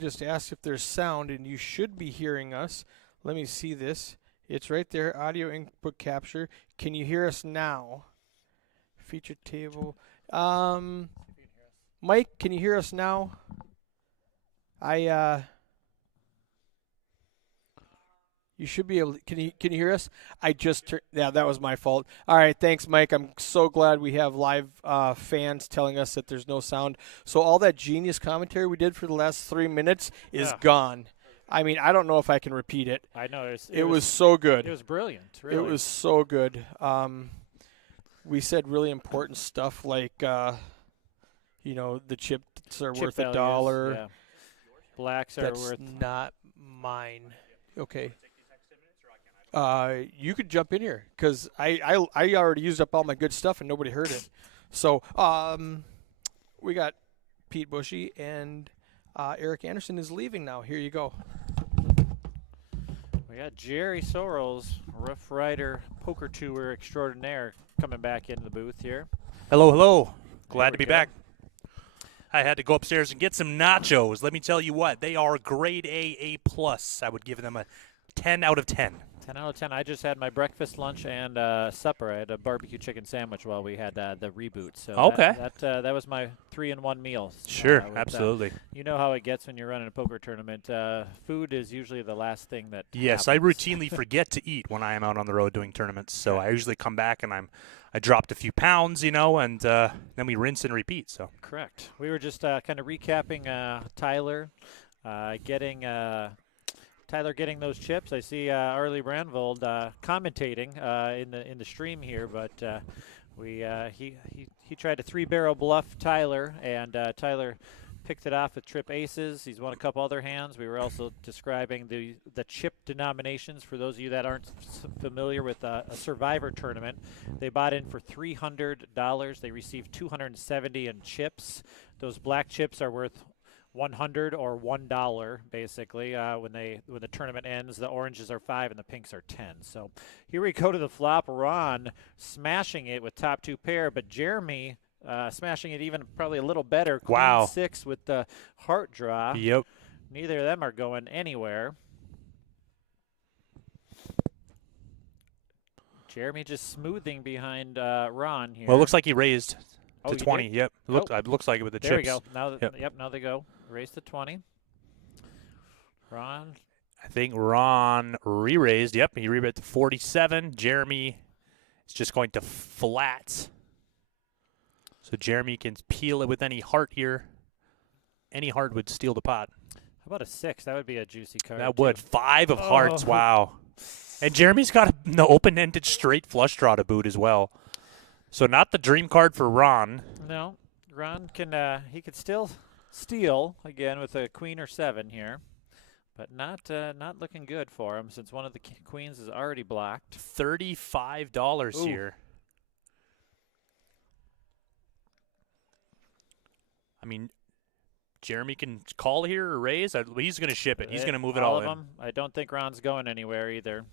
Just asked if there's sound, and you should be hearing us. Let me see this. It's right there, audio input capture. Can you hear us now? Feature table. Mike, can you hear us now? You should be able to, can you hear us? Yeah, that was my fault. All right, thanks, Mike. I'm so glad we have live fans telling us that there's no sound. So all that genius commentary we did for the last 3 minutes is gone. I mean, I don't know if I can repeat it. I know. It was so good. It was brilliant, really. It was so good. We said really important stuff like, the chips are worth values, $1. Yeah. Blacks are That's worth. not mine. Okay. You could jump in here because I already used up all my good stuff and nobody heard it. So we got Pete Bushy and Eric Anderson is leaving now. Here you go. We got Jerry Sorrells, Roughrider Poker Tour extraordinaire, coming back into the booth here. Hello, hello. Glad to be back. I had to go upstairs and get some nachos. Let me tell you what, they are grade A+. I would give them a 10 out of 10. 10 out of 10. I just had my breakfast, lunch, and supper. I had a barbecue chicken sandwich while we had the reboot. So okay. That was my 3-in-1 meal. Sure, absolutely. You know how it gets when you're running a poker tournament. Food is usually the last thing that Yes, happens. I routinely forget to eat when I am out on the road doing tournaments. So I usually come back and I dropped a few pounds, and then we rinse and repeat. So correct. We were just kind of recapping Tyler getting those chips. I see Arlie Brandvold commentating in the stream here, but he tried a 3-barrel bluff Tyler, and Tyler picked it off with trip aces. He's won a couple other hands. We were also describing the chip denominations for those of you that aren't familiar with a Survivor tournament. They bought in for $300. They received $270 in chips. Those black chips are worth $100 or $1 basically. When the tournament ends, the oranges are 5 and the pinks are 10. So here we go to the flop. Ron smashing it with top 2 pair, but Jeremy smashing it even probably a little better. Queen 6 with the heart draw. Yep. Neither of them are going anywhere. Jeremy just smoothing behind Ron here. Well, it looks like he raised to 20. Did? Yep. It looks like it with the there chips. There we go. Now, yep. Now they go. Raise to 20. Ron. I think Ron re-raised. Yep, he re-raised to 47. Jeremy is just going to flat. So Jeremy can peel it with any heart here. Any heart would steal the pot. How about a 6? That would be a juicy card. That would. 5 of hearts. Wow. And Jeremy's got an open-ended straight flush draw to boot as well. So not the dream card for Ron. No. Ron can he could still steal again with a queen or 7 here. But not looking good for him since one of the queens is already blocked. $35 here. I mean, Jeremy can call here or raise. He's going to ship it. He's going to move it all in. All of them. I don't think Ron's going anywhere either.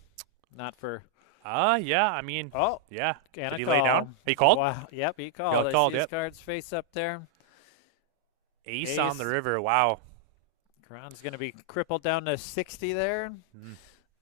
Not for. Yeah. I mean. Oh. Yeah. Did he lay down? He called? Wow. Yep, he called. I see his cards face up there. Ace on the river. Wow. Ron's going to be crippled down to 60 there.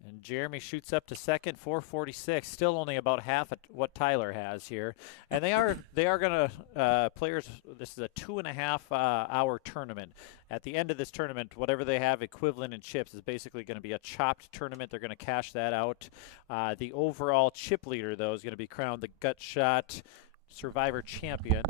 And Jeremy shoots up to second, 446. Still only about half of what Tyler has here. And they are going to players. This is a 2.5 hour tournament. At the end of this tournament, whatever they have equivalent in chips is basically going to be a chopped tournament. They're going to cash that out. The overall chip leader, though, is going to be crowned the Gut Shot Survivor champion.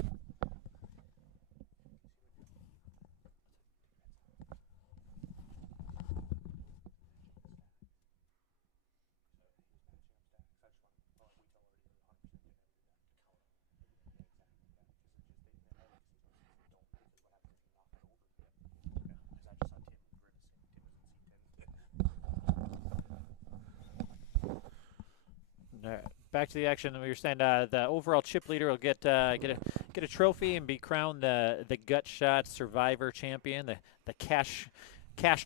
Back to the action. We were saying the overall chip leader will get a trophy and be crowned the Gut Shot Survivor champion, the cash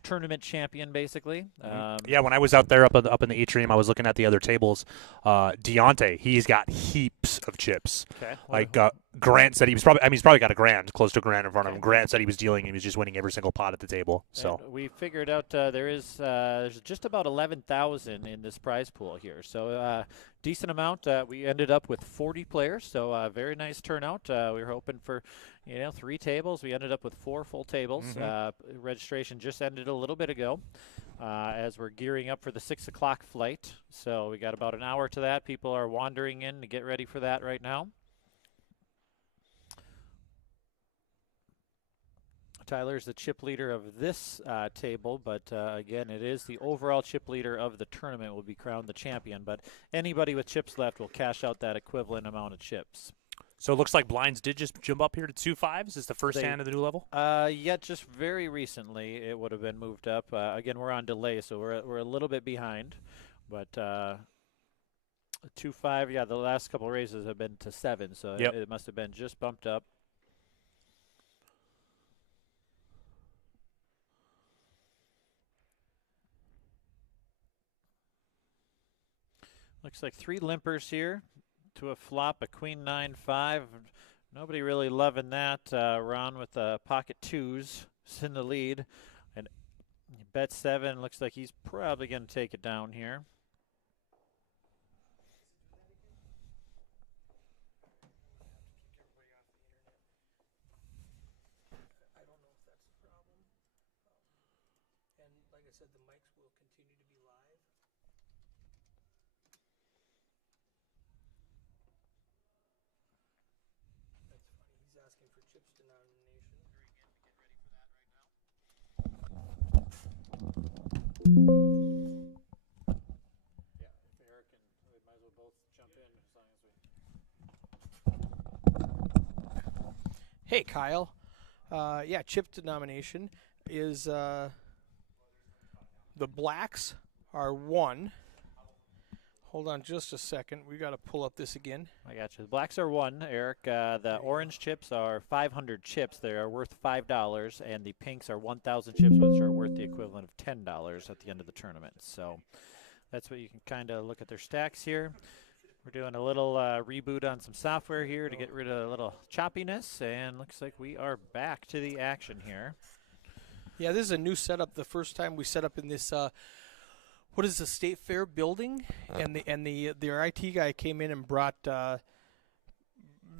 tournament champion, basically. Yeah, when I was out there up in the atrium, I was looking at the other tables. Deontay, he's got heaps of chips. Okay. Like Grant said he was probably. I mean, he's probably got a grand, close to a grand in front of him. Grant said he was dealing. He was just winning every single pot at the table. So and we figured out there's just about 11,000 in this prize pool here. So decent amount. We ended up with 40 players. So very nice turnout. We were hoping for 3 tables. We ended up with 4 full tables. Registration just ended a little bit ago. As we're gearing up for the 6 o'clock flight. So we got about an hour to that. People are wandering in to get ready for that right now. Tyler's the chip leader of this table, but again, it is the overall chip leader of the tournament will be crowned the champion, but anybody with chips left will cash out that equivalent amount of chips. it looks like blinds did just jump up here to 2-5. Is this the first hand of the new level? Yeah, just very recently it would have been moved up. Again, we're on delay, so we're a little bit behind, but 2-5, yeah, the last couple raises have been to 7, so it must have been just bumped up. Looks like 3 limpers here to a flop, a queen 9-5. Nobody really loving that. Ron with pocket 2s is in the lead. And bet 7. Looks like he's probably going to take it down here. I don't know if that's the problem. And like I said, the mics will continue to be live. That's funny. He's asking for chips denomination. Yeah, if Eric and we might as well both jump in as long as we. Hey, Kyle. Yeah, chip denomination is the blacks are 1. Hold on just a second. We got to pull up this again. I got you. The blacks are 1, Eric. The orange chips are 500 chips. They are worth $5, and the pinks are 1,000 chips, which are worth the equivalent of $10 at the end of the tournament. So that's what you can kind of look at their stacks here. We're doing a little reboot on some software here to get rid of a little choppiness, and looks like we are back to the action here. Yeah, this is a new setup. The first time we set up in this, what is the State Fair building, and their IT guy came in and brought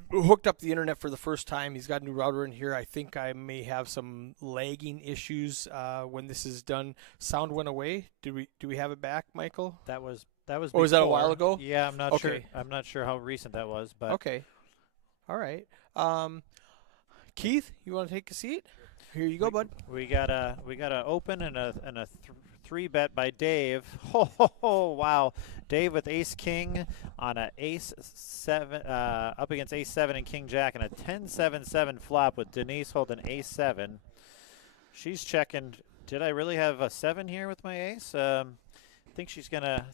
hooked up the internet for the first time. He's got a new router in here. I think I may have some lagging issues when this is done. Sound went away. Do we have it back, Michael? That was. Oh, was that a while ago? Yeah, I'm not sure. Okay. I'm not sure how recent that was, but Okay. All right. Keith, you want to take a seat? Here you go, bud. we got a open and a 3-bet by Dave. Oh, wow. Dave with ace king on a ace 7 up against ace 7 and king jack, and a 10-7-7 flop with Denise holding ace 7. She's checking. Did I really have a 7 here with my ace? I think she's gonna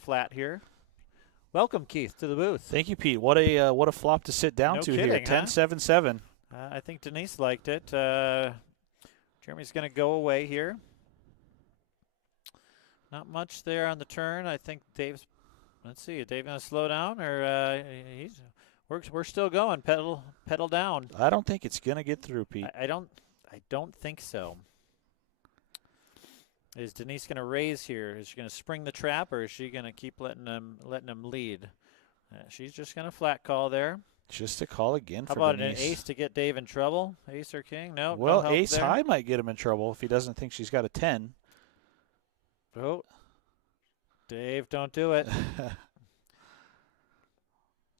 flat here. Welcome, Keith, to the booth. Thank you, Pete. What a flop to sit down No to kidding, here. huh? 10-7-7. I think Denise liked it. Jeremy's going to go away here. Not much there on the turn. I think Dave's. Let's see. Is Dave going to slow down, or we're still going. Pedal down. I don't think it's going to get through, Pete. I don't think so. Is Denise going to raise here? Is she going to spring the trap, or is she going to keep letting him lead? She's just going to flat call there. Just a call again How for about Denise. an ace to get Dave in trouble? Ace or king? No. Well, no help ace there. high might get him in trouble if he doesn't think she's got a 10. Oh, Dave, don't do it.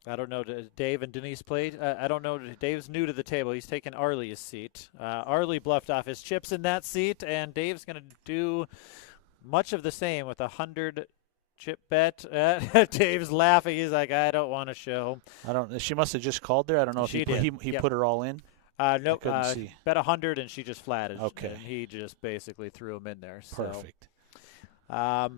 I don't know. Dave and Denise played. I don't know. Dave's new to the table. He's taking Arlie's seat. Arlie bluffed off his chips in that seat, and Dave's going to do much of the same with a 100 chip bet. Dave's laughing. He's like, I don't want to show. I don't. She must have just called there. I don't know She if did. he Yep. put her all in. No, couldn't see. bet 100, and she just flatted. Okay. And he just basically threw him in there. Perfect. So,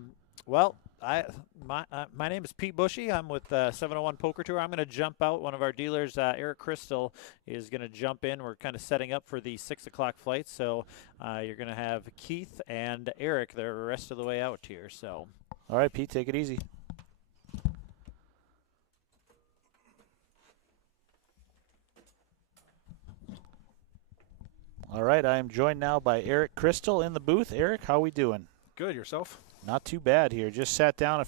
well, my name is Pete Bushy. I'm with 701 Poker Tour. I'm going to jump out. One of our dealers, Eric Crystal, is going to jump in. We're kind of setting up for the 6 o'clock flight. So you're going to have Keith and Eric the rest of the way out here. So. All right, Pete, take it easy. All right, I am joined now by Eric Crystal in the booth. Eric, how we doing? Good, yourself? Not too bad here. Just sat down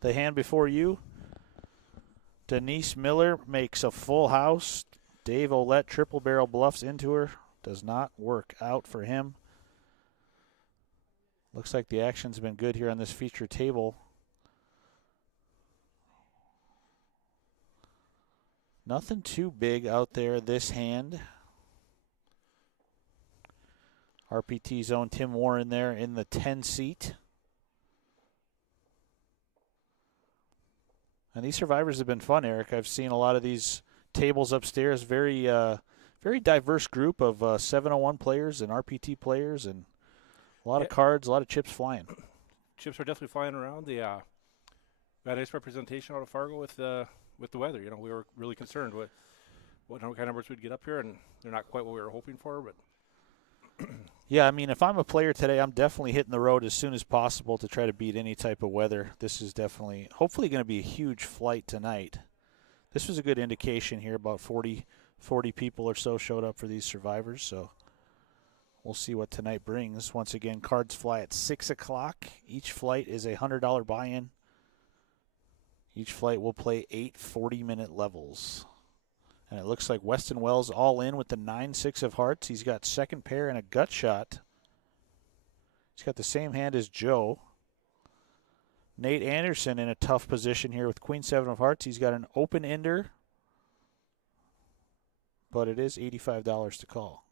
the hand before you. Denise Miller makes a full house. Dave Olette triple barrel bluffs into her. Does not work out for him. Looks like the action's been good here on this feature table. Nothing too big out there this hand. RPT's own Tim Warren there in the 10 seat. And these survivors have been fun, Eric. I've seen a lot of these tables upstairs. Very diverse group of 701 players and RPT players, and a lot of cards, a lot of chips flying. Chips are definitely flying around. We had a nice representation out of Fargo with the weather. You know, we were really concerned with what kind of numbers we'd get up here, and they're not quite what we were hoping for, but Yeah, I mean, if I'm a player today, I'm definitely hitting the road as soon as possible to try to beat any type of weather. This is definitely, hopefully, going to be a huge flight tonight. This was a good indication here. About 40 people or so showed up for these survivors, so we'll see what tonight brings. Once again, cards fly at 6 o'clock. Each flight is a $100 buy-in. Each flight will play 8 40-minute levels. And it looks like Weston Wells all in with the 9-6 of hearts. He's got second pair and a gut shot. He's got the same hand as Joe. Nate Anderson in a tough position here with Queen 7 of hearts. He's got an open ender, but it is $85 to call.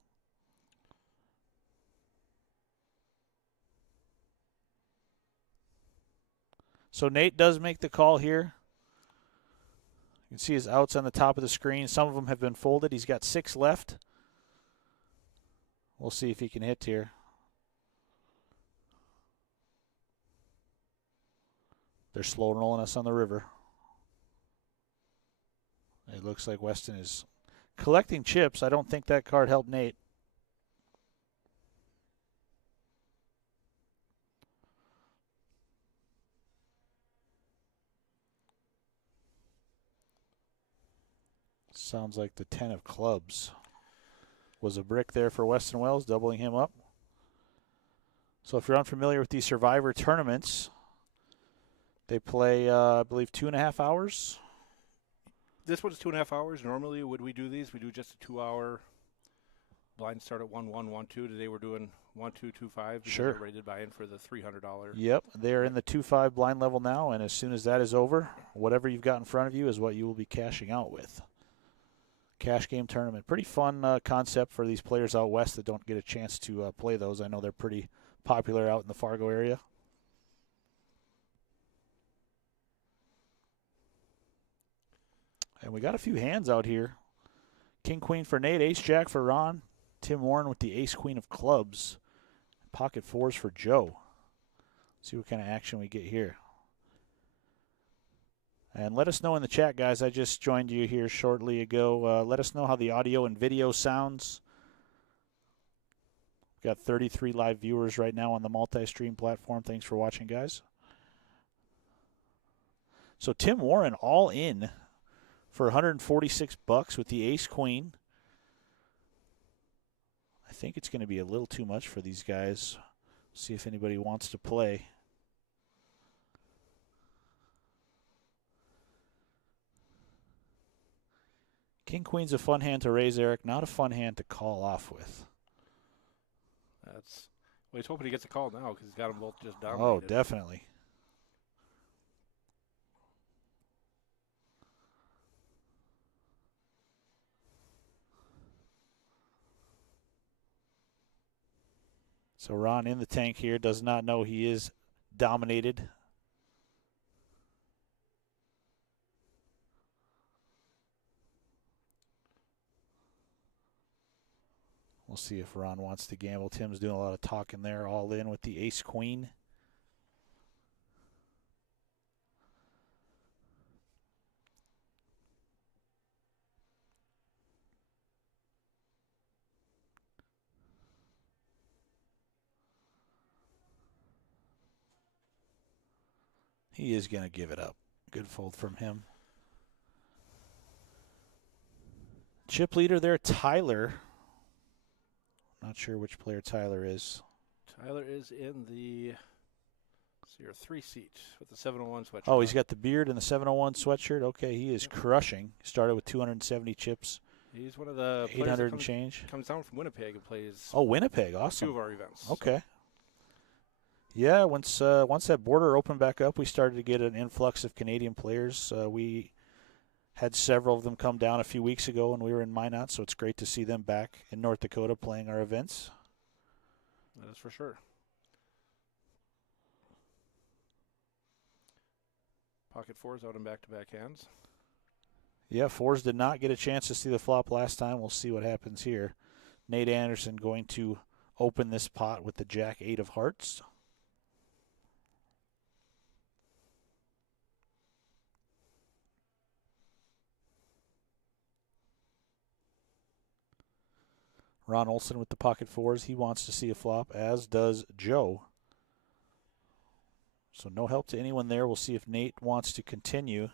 So Nate does make the call here. You can see his outs on the top of the screen. Some of them have been folded. He's got 6 left. We'll see if he can hit here. They're slow rolling us on the river. It looks like Weston is collecting chips. I don't think that card helped Nate. Sounds like the 10 of clubs was a brick there for Weston Wells, doubling him up. So if you're unfamiliar with these Survivor tournaments, they play, I believe, 2.5 hours. this one's 2.5 hours. Normally, would we do these? We do just a 2-hour. Blinds start at 1-1, 1-2. Today we're doing 1-2, 2-5. Sure. Everybody did buy in for the $300. Yep, they're in the 2-5 blind level now, and as soon as that is over, whatever you've got in front of you is what you will be cashing out with. Cash game tournament. Pretty fun concept for these players out west that don't get a chance to play those. I know they're pretty popular out in the Fargo area. And we got a few hands out here. King Queen for Nate, Ace Jack for Ron, Tim Warren with the Ace Queen of clubs, pocket fours for Joe. See what kind of action we get here. And let us know in the chat, guys. I just joined you here shortly ago. Let us know how the audio and video sounds. We've got 33 live viewers right now on the multi-stream platform. Thanks for watching, guys. So Tim Warren all in for $146 with the Ace Queen. I think it's going to be a little too much for these guys. See if anybody wants to play. King Queen's a fun hand to raise, Eric. Not a fun hand to call off with. Well, he's hoping he gets a call now because he's got them both just down. Oh, definitely. So Ron in the tank here does not know he is dominated. We'll see if Ron wants to gamble. Tim's doing a lot of talking there, all in with the Ace Queen. He is going to give it up. Good fold from him. Chip leader there, Tyler. Not sure which player Tyler is. Tyler is in the 3 seat with the 701 sweatshirt. Oh, he's got the beard and the 701 sweatshirt. Okay, he is crushing. Started with 270 chips. He's one of the 800 and change. Comes down from Winnipeg and plays. Oh, Winnipeg, awesome. 2 of our events. Okay. Yeah, once that border opened back up, we started to get an influx of Canadian players. We had several of them come down a few weeks ago when we were in Minot, so it's great to see them back in North Dakota playing our events. That is for sure. Pocket 4s out in back-to-back hands. Yeah, 4s did not get a chance to see the flop last time. We'll see what happens here. Nate Anderson going to open this pot with the Jack 8 of hearts. Ron Olson with the pocket 4s. He wants to see a flop, as does Joe. So no help to anyone there. We'll see if Nate wants to continue.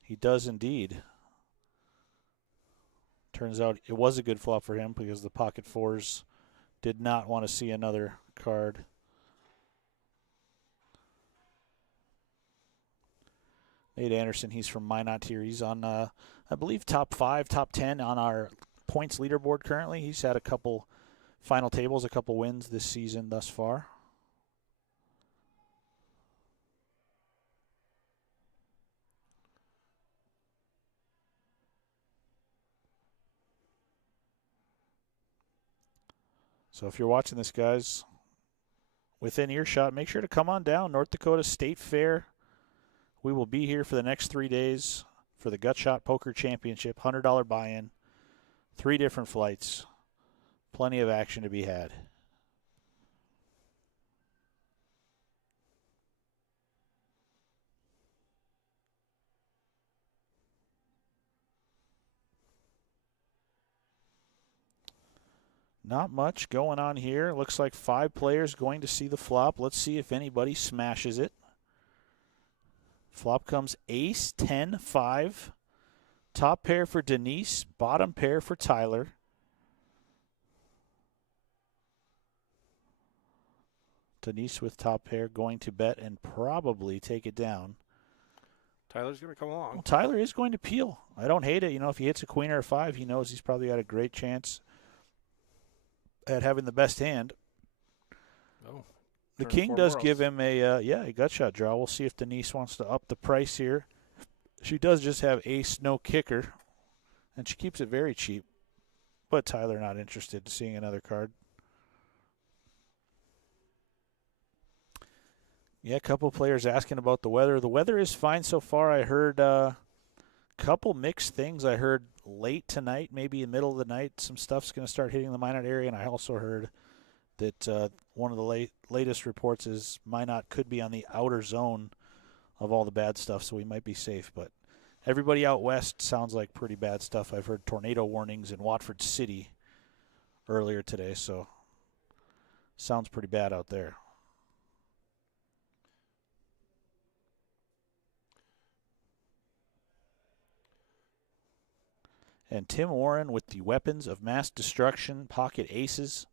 He does indeed. Turns out it was a good flop for him because the pocket 4s did not want to see another card. Nate Anderson, he's from Minot here. He's on, I believe, top 5, top 10 on our points leaderboard currently. He's had a couple final tables, a couple wins this season thus far. So if you're watching this, guys, within earshot, make sure to come on down. North Dakota State Fair. We will be here for the next 3 days for the Gutshot Poker Championship. $100 buy-in. 3 different flights. Plenty of action to be had. Not much going on here. Looks like 5 players going to see the flop. Let's see if anybody smashes it. Flop comes ace, 10, 5. Top pair for Denise, bottom pair for Tyler. Denise with top pair going to bet and probably take it down. Tyler's going to come along. Well, Tyler is going to peel. I don't hate it. You know, if he hits a queen or a 5, he knows he's probably got a great chance at having the best hand. Oh, the turn king 4 does morals. give him a gut shot draw. We'll see if Denise wants to up the price here. She does just have ace, no kicker, and she keeps it very cheap. But Tyler not interested in seeing another card. Yeah, a couple players asking about the weather. The weather is fine so far. I heard a couple mixed things. I heard late tonight, maybe in the middle of the night, some stuff's going to start hitting the Minot area, and I also heard that one of the latest reports is Minot could be on the outer zone of all the bad stuff, so we might be safe. But everybody out west sounds like pretty bad stuff. I've heard tornado warnings in Watford City earlier today, so sounds pretty bad out there. And Tim Warren with the weapons of mass destruction, pocket aces.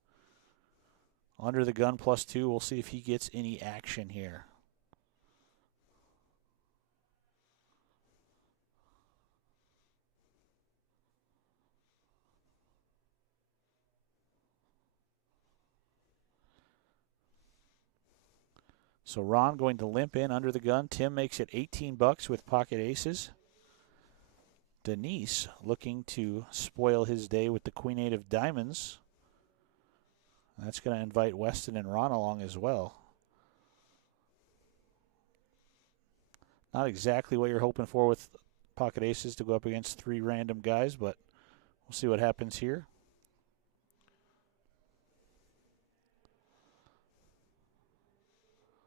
Under the gun +2. We'll see if he gets any action here. So Ron going to limp in under the gun. Tim makes it $18 with pocket aces. Denise looking to spoil his day with the Queen 8 of diamonds. That's going to invite Weston and Ron along as well. Not exactly what you're hoping for with pocket aces to go up against 3 random guys, but we'll see what happens here.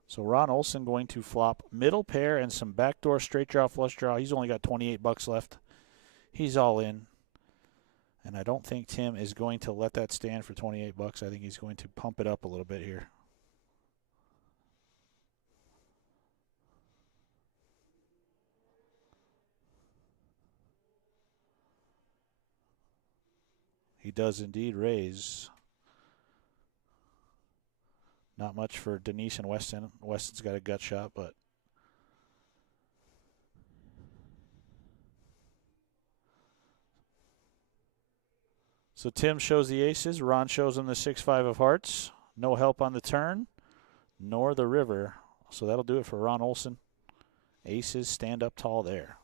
So Ron Olson going to flop middle pair and some backdoor straight draw, flush draw. He's only got $28 left. He's all in. And I don't think Tim is going to let that stand for $28. I think he's going to pump it up a little bit here. He does indeed raise. Not much for Denise and Weston. Weston's got a gut shot, but so Tim shows the aces. Ron shows him the 6-5 of hearts. No help on the turn, nor the river. So that'll do it for Ron Olson. Aces stand up tall there.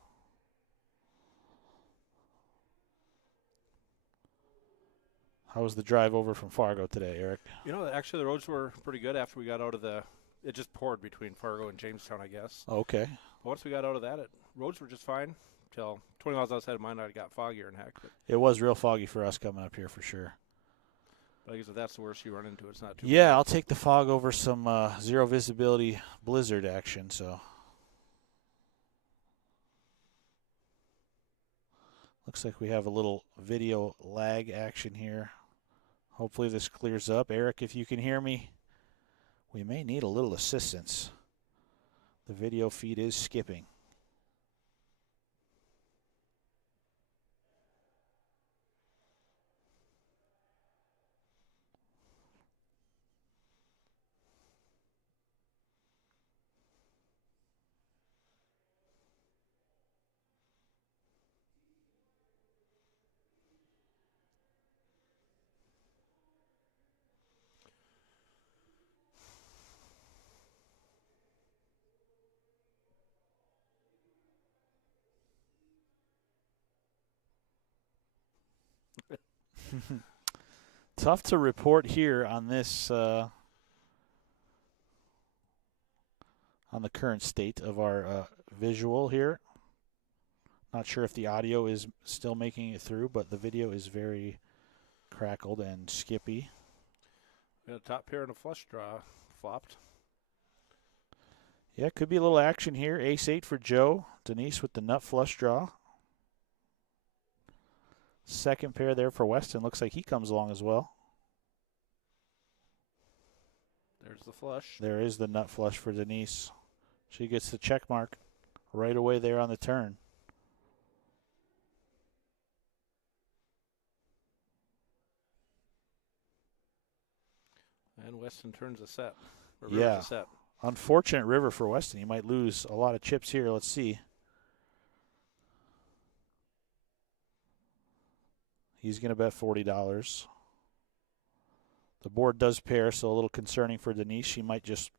How was the drive over from Fargo today, Eric? Actually the roads were pretty good after we got out of it just poured between Fargo and Jamestown, I guess. Okay. But once we got out of that, roads were just fine until 20 miles outside of mine. I got foggier and heck. But It was real foggy for us coming up here for sure. I guess if that's the worst you run into, it's not too Yeah, bad. I'll take the fog over some zero visibility blizzard action. So looks like we have a little video lag action here. Hopefully this clears up. Eric, if you can hear me, we may need a little assistance. The video feed is skipping. Tough to report here on this, on the current state of our visual here. Not sure if the audio is still making it through, but the video is very crackled and skippy. We got a top pair and a flush draw flopped. Yeah, could be a little action here. Ace-8 for Joe. Denise with the nut flush draw. Second pair there for Weston. Looks like he comes along as well. There's the flush. There is the nut flush for Denise. She gets the check mark right away there on the turn. And Weston turns a set. Yeah. A set. Unfortunate river for Weston. He might lose a lot of chips here. Let's see. He's going to bet $40. The board does pair, so a little concerning for Denise. She might just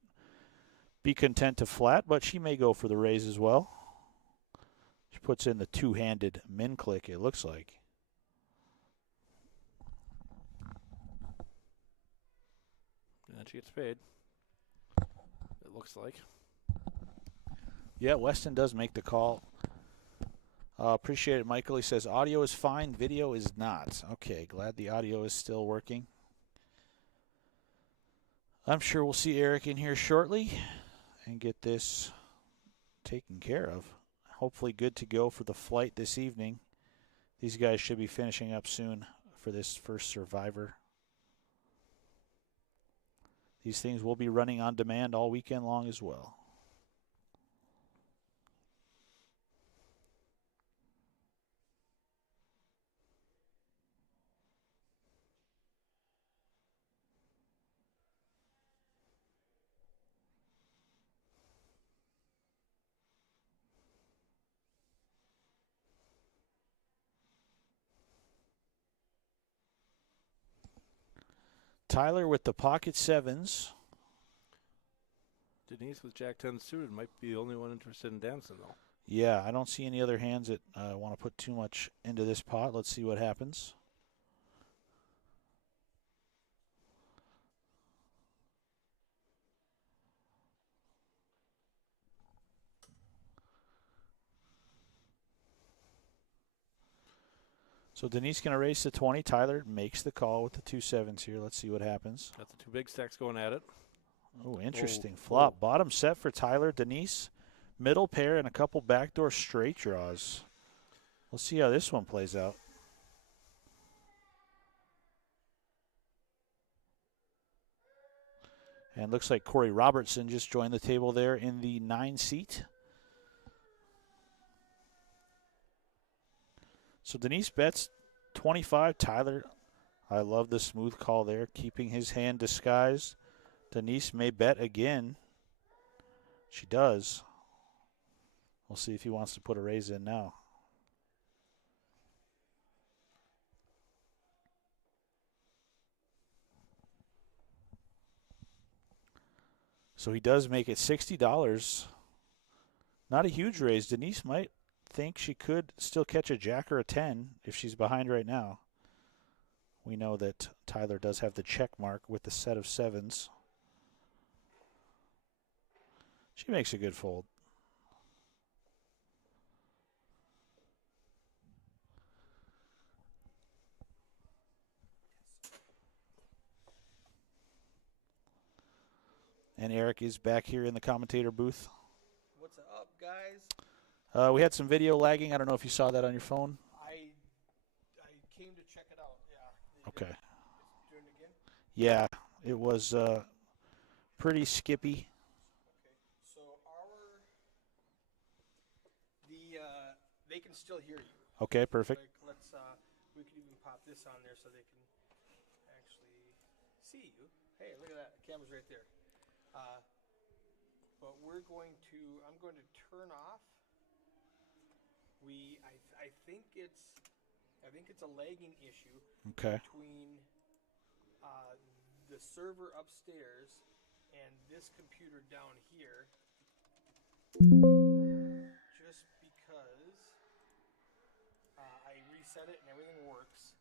be content to flat, but she may go for the raise as well. She puts in the two-handed min click, it looks like. And she gets paid. It looks like. Yeah, Weston does make the call. Appreciate it, Michael. He says audio is fine, video is not. Okay, glad the audio is still working. I'm sure we'll see Eric in here shortly and get this taken care of. Hopefully good to go for the flight this evening. These guys should be finishing up soon for this first Survivor. These things will be running on demand all weekend long as well. Tyler with the pocket sevens. Denise with Jack-10 suited might be the only one interested in dancing, though. Yeah, I don't see any other hands that want to put too much into this pot. Let's see what happens. So Denise going to raise to 20. Tyler makes the call with the 2 sevens here. Let's see what happens. Got the two big stacks going at it. Oh, interesting flop. Bottom set for Tyler. Denise, middle pair, and a couple backdoor straight draws. We'll see how this one plays out. And looks like Corey Robertson just joined the table there in the 9 seat. So Denise bets 25. Tyler I love the smooth call there, keeping his hand disguised. Denise may bet again. She does. We'll see if he wants to put a raise in now. So he does make it $60. Not a huge raise. Denise might think she could still catch a jack or a 10 if she's behind right now. We know that Tyler does have the check mark with the set of sevens. She makes a good fold. And Eric is back here in the commentator booth. What's up, guys? We had some video lagging. I don't know if you saw that on your phone. I came to check it out. Yeah. Okay. It's doing it again. Yeah, it was pretty skippy. Okay. So they can still hear you. Okay, perfect. Like, we can even pop this on there so they can actually see you. Hey, look at that. The camera's right there. But I'm going to turn off. I think it's a lagging issue Okay. between the server upstairs and this computer down here. Just because I reset it and everything works,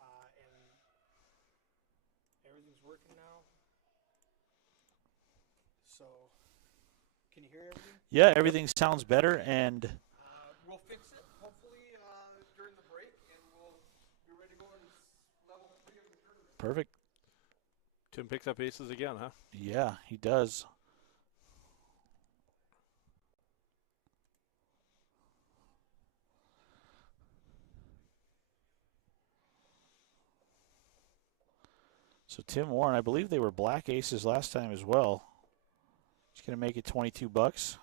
and everything's working now. So, can you hear everything? Yeah, everything sounds better, and We'll fix it hopefully during the break, and we'll be ready to go on level 3 of the tournament. perfect. Tim picks up aces again, huh? Yeah, he does. So Tim Warren, I believe they were black aces last time as well. He's going to make it $22.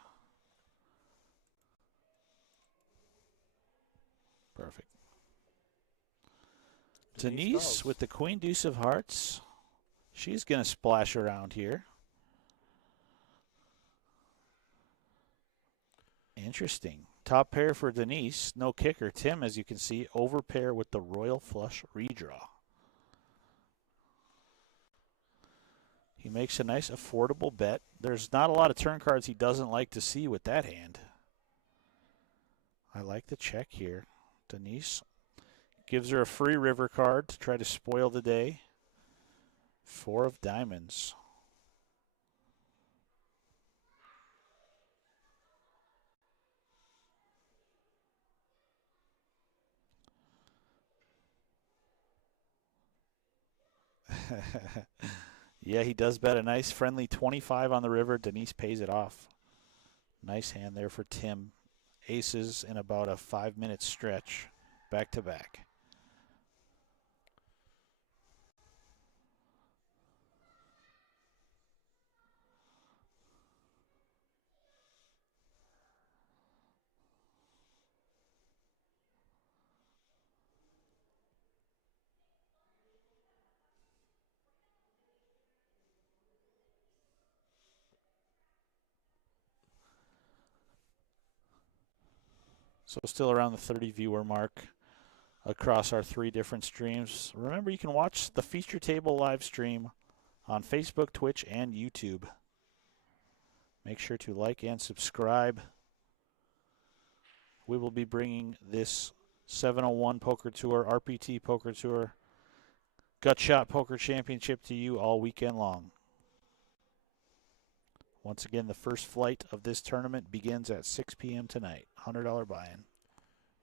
Perfect. Denise does. with the queen deuce of hearts. She's going to splash around here. Interesting. Top pair for Denise. No kicker. Tim, as you can see, over pair with the royal flush redraw. He makes a nice affordable bet. There's not a lot of turn cards he doesn't like to see with that hand. I like the check here. Denise gives her a free river card to try to spoil the day. 4 of diamonds. Yeah, he does bet a nice friendly 25 on the river. Denise pays it off. Nice hand there for Tim. Aces in about a 5-minute stretch, back to back. So still around the 30 viewer mark across our 3 different streams. Remember, you can watch the feature table live stream on Facebook, Twitch, and YouTube. Make sure to like and subscribe. We will be bringing this 701 Poker Tour, RPT Poker Tour, Gutshot Poker Championship to you all weekend long. Once again, the first flight of this tournament begins at 6 p.m. tonight. $100 buy-in.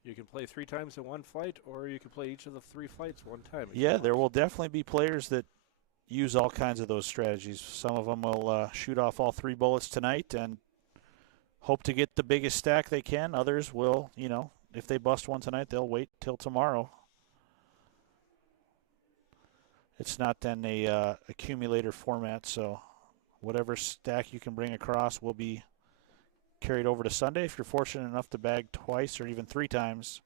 You can play 3 times in one flight, or you can play each of the 3 flights one time. Yeah, there will definitely be players that use all kinds of those strategies. Some of them will shoot off all 3 bullets tonight and hope to get the biggest stack they can. Others will, if they bust one tonight, they'll wait till tomorrow. It's not then a accumulator format, so whatever stack you can bring across will be carried over to Sunday. If you're fortunate enough to bag twice or even 3 times,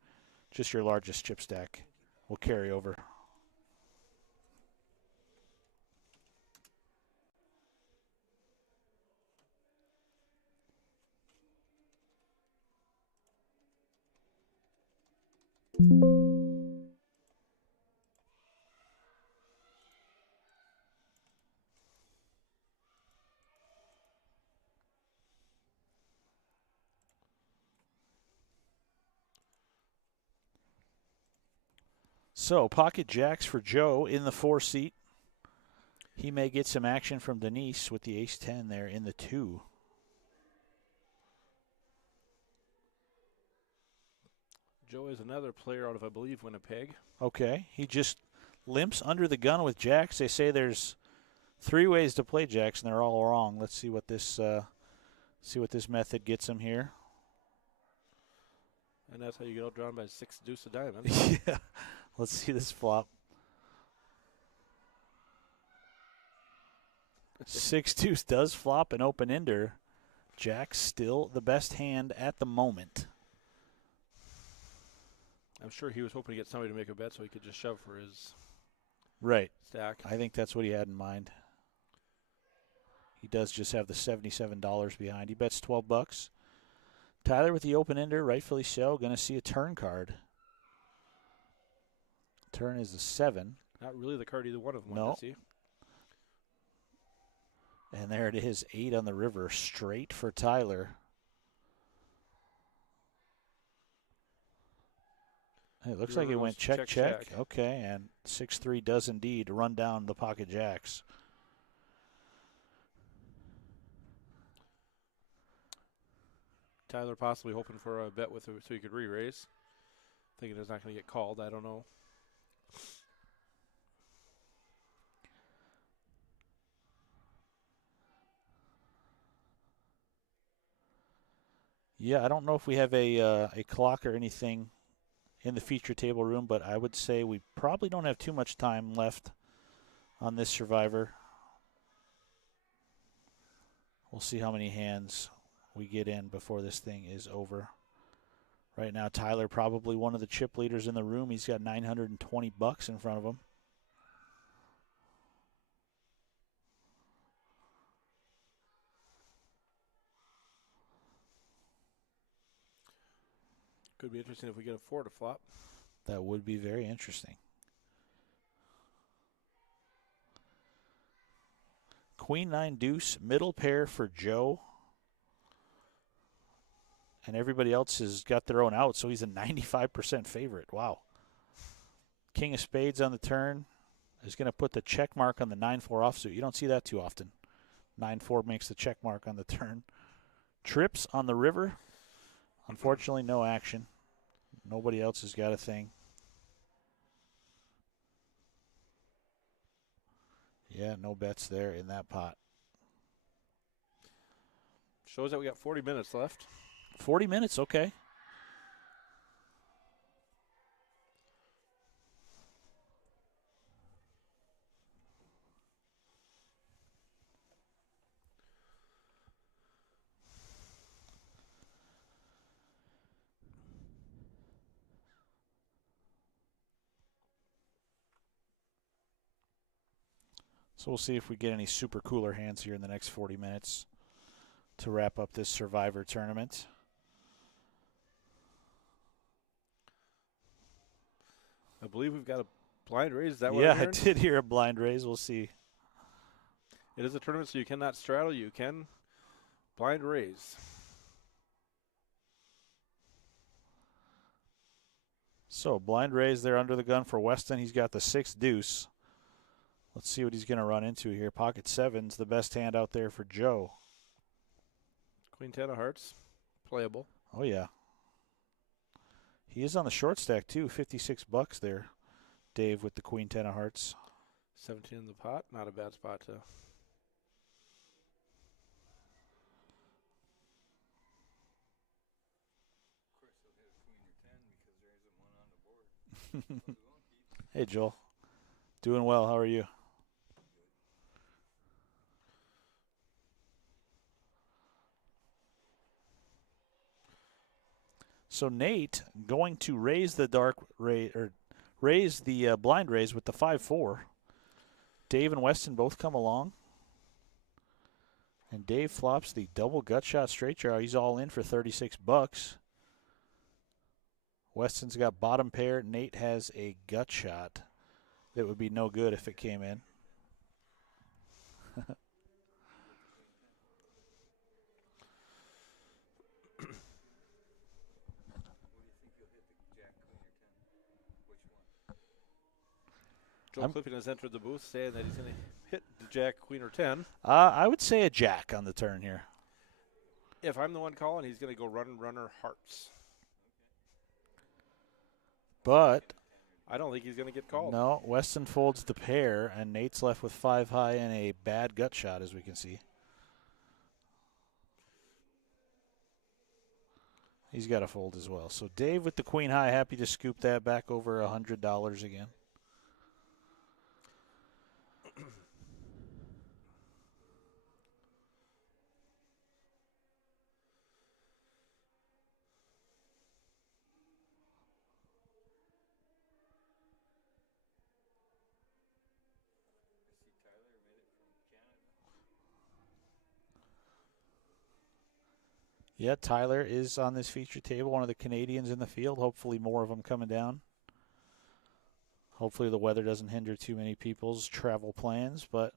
just your largest chip stack will carry over. So pocket jacks for Joe in the 4-seat. He may get some action from Denise with the ace-10 there in the 2. Joe is another player out of, I believe, Winnipeg. Okay, he just limps under the gun with jacks. They say there's 3 ways to play jacks, and they're all wrong. Let's see what this method gets him here. And that's how you get outdrawn by 6 deuce of diamonds. Yeah, let's see this flop. 6 deuce does flop an open ender. Jack's still the best hand at the moment. I'm sure he was hoping to get somebody to make a bet so he could just shove for his Right. stack. I think that's what he had in mind. He does just have the $77 behind. He bets $12. Tyler with the open ender, rightfully so. Going to see a turn card. Turn is a 7. Not really the card either one of them No. wanted to see. And there it is, 8 on the river, straight for Tyler. It looks like it went check, check. Okay, and 6-3 does indeed run down the pocket jacks. Tyler possibly hoping for a bet with it so he could re-raise. Thinking it's not going to get called. I don't know. Yeah, I don't know if we have a clock or anything in the feature table room, but I would say we probably don't have too much time left on this Survivor. We'll see how many hands we get in before this thing is over. Right now, Tyler probably one of the chip leaders in the room. He's got $920 in front of him. Could be interesting if we get a 4 to flop. That would be very interesting. Queen 9 deuce, middle pair for Joe. And everybody else has got their own out, so he's a 95% favorite. Wow. King of spades on the turn is going to put the check mark on the 9-4 offsuit. You don't see that too often. 9-4 makes the check mark on the turn. Trips on the river. Unfortunately, no action. Nobody else has got a thing. Yeah, no bets there in that pot. Shows that we got 40 minutes left. 40 minutes, okay. So we'll see if we get any super cooler hands here in the next 40 minutes to wrap up this Survivor tournament. I believe we've got a blind raise. Is that what Yeah, I'm I hearing? did hear a blind raise. We'll see. It is a tournament, so you cannot straddle. You can blind raise. So blind raise there under the gun for Weston. He's got the 6 deuce. Let's see what he's going to run into here. Pocket 7's the best hand out there for Joe. Queen 10 of hearts. Playable. Oh, yeah. He is on the short stack, too. $56 there, Dave, with the Queen 10 of hearts. 17 in the pot. Not a bad spot to. Hey, Joel. Doing well. How are you? So Nate going to raise the dark raise or raise the blind raise with the 5-4. Dave and Weston both come along. And Dave flops the double gut shot straight draw. He's all in for $36. Weston's got bottom pair. Nate has a gut shot that would be no good if it came in. Joe Clifton has entered the booth saying that he's going to hit the jack, queen, or 10. I would say a jack on the turn here. If I'm the one calling, he's going to go runner, hearts. But I don't think he's going to get called. no, Weston folds the pair, and Nate's left with 5 high and a bad gut shot, as we can see. He's got to fold as well. So Dave with the queen high, happy to scoop that back over $100 again. Yeah, Tyler is on this feature table, one of the Canadians in the field. Hopefully more of them coming down. Hopefully the weather doesn't hinder too many people's travel plans, but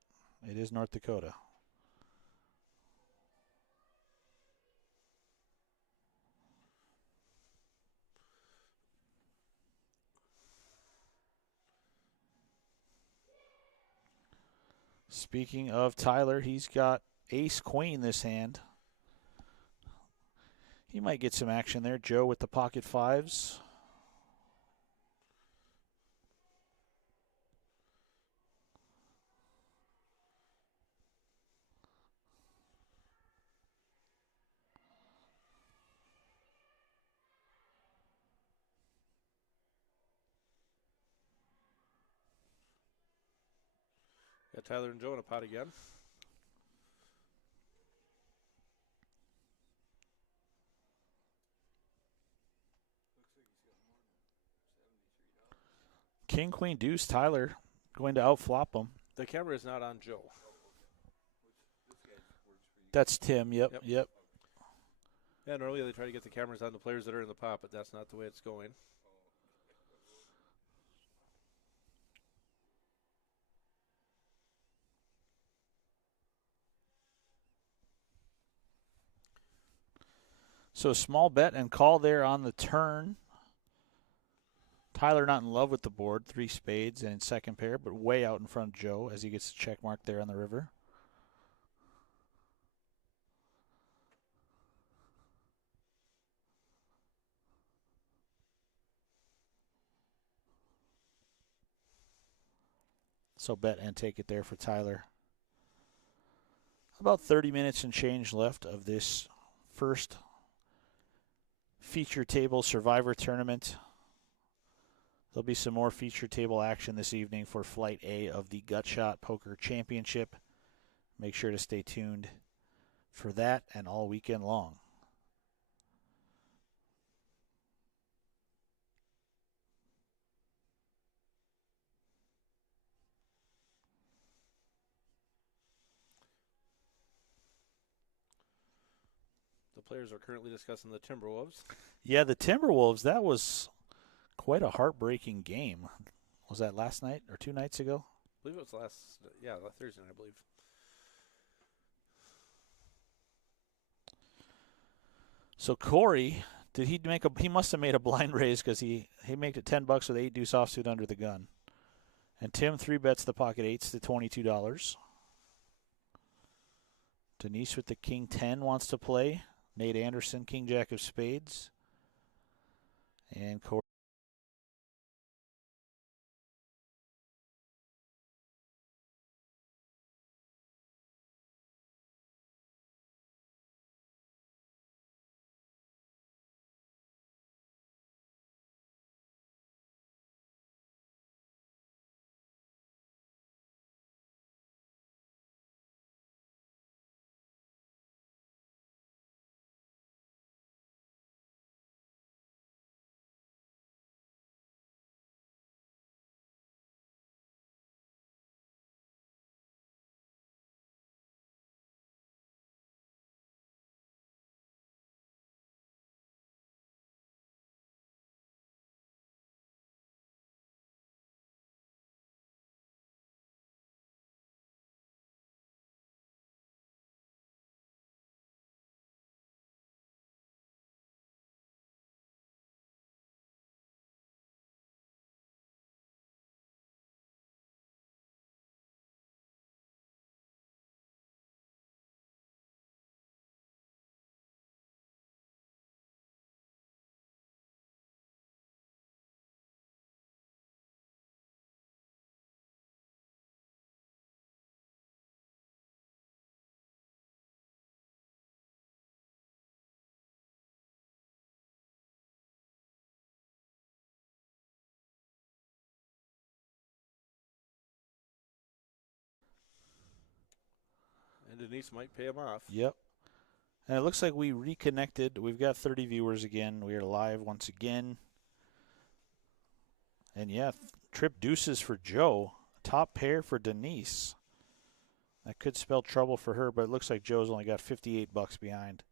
it is North Dakota. Speaking of Tyler, he's got ace-queen this hand. He might get some action there. Joe with the pocket fives. Got Tyler and Joe in a pot again. King, queen, deuce. Tyler going to outflop him. The camera is not on Joe. That's Tim. Yep. Yeah, normally they try to get the cameras on the players that are in the pot, but that's not the way it's going. So small bet and call there on the turn. Tyler not in love with the board. 3 spades and in second pair, but way out in front of Joe as he gets a check mark there on the river. So bet and take it there for Tyler. About 30 minutes and change left of this first feature table Survivor tournament. There'll be some more feature table action this evening for Flight A of the Gutshot Poker Championship. Make sure to stay tuned for that and all weekend long. The players are currently discussing the Timberwolves. Yeah, the Timberwolves, that was quite a heartbreaking game. Was that last night or 2 nights ago? I believe it was last Thursday night, I believe. So Corey, he must have made a blind raise because he made it $10 with 8 deuce offsuit under the gun. And Tim 3-bets the pocket 8s to $22. Denise with the king 10 wants to play. Nate Anderson, king jack of spades. And Corey And Denise might pay him off. Yep. And it looks like we reconnected. We've got 30 viewers again. We are live once again. And yeah, trip deuces for Joe. Top pair for Denise. That could spell trouble for her, but it looks like Joe's only got $58 behind.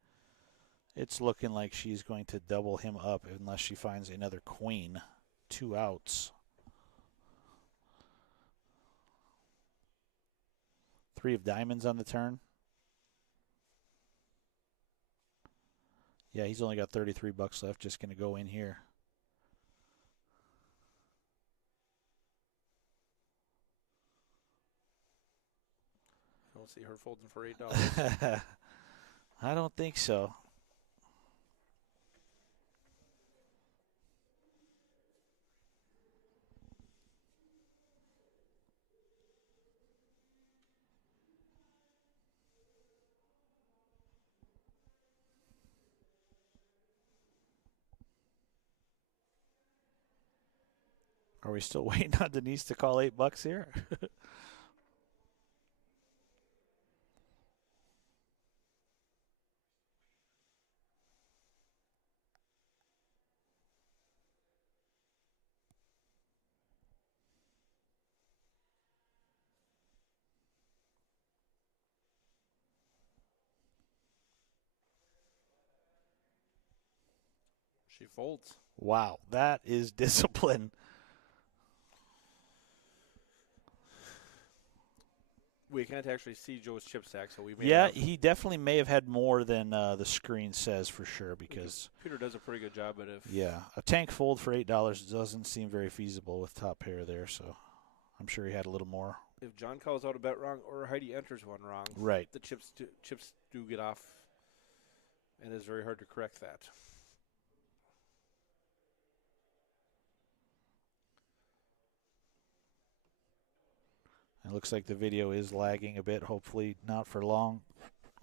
It's looking like she's going to double him up unless she finds another queen. 2 outs. 3 of diamonds on the turn. Yeah, he's only got $33 left. Just going to go in here. I don't see her folding for $8. I don't think so. Are we still waiting on Denise to call $8 here? She folds. Wow, that is discipline. We can't actually see Joe's chip stack, so we may Yeah, have, he definitely may have had more than the screen says for sure because, Peter does a pretty good job, but if yeah, a tank fold for $8 doesn't seem very feasible with top pair there, so I'm sure he had a little more. if John calls out a bet wrong or Heidi enters one wrong, Right. the chips do get off, and it's very hard to correct that. It looks like the video is lagging a bit. Hopefully not for long.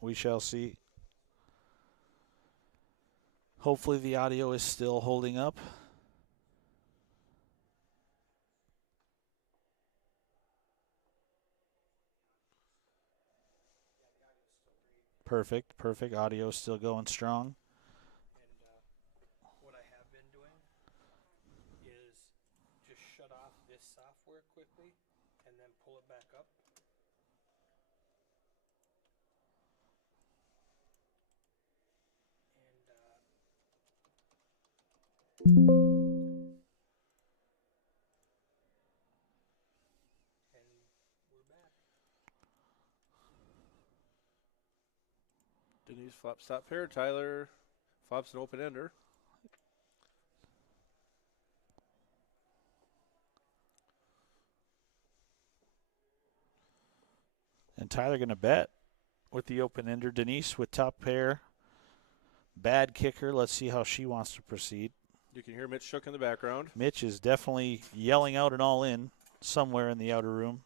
We shall see. Hopefully the audio is still holding up. Perfect. Perfect. Audio is still going strong. And what I have been doing is just shut off this software quickly and then pull it back up. And we're back. Denise flops top pair. Tyler flops an open ender. And Tyler going to bet with the open ender. Denise with top pair. Bad kicker. Let's see how she wants to proceed. You can hear Mitch Shook in the background. Mitch is definitely yelling out an all in somewhere in the outer room.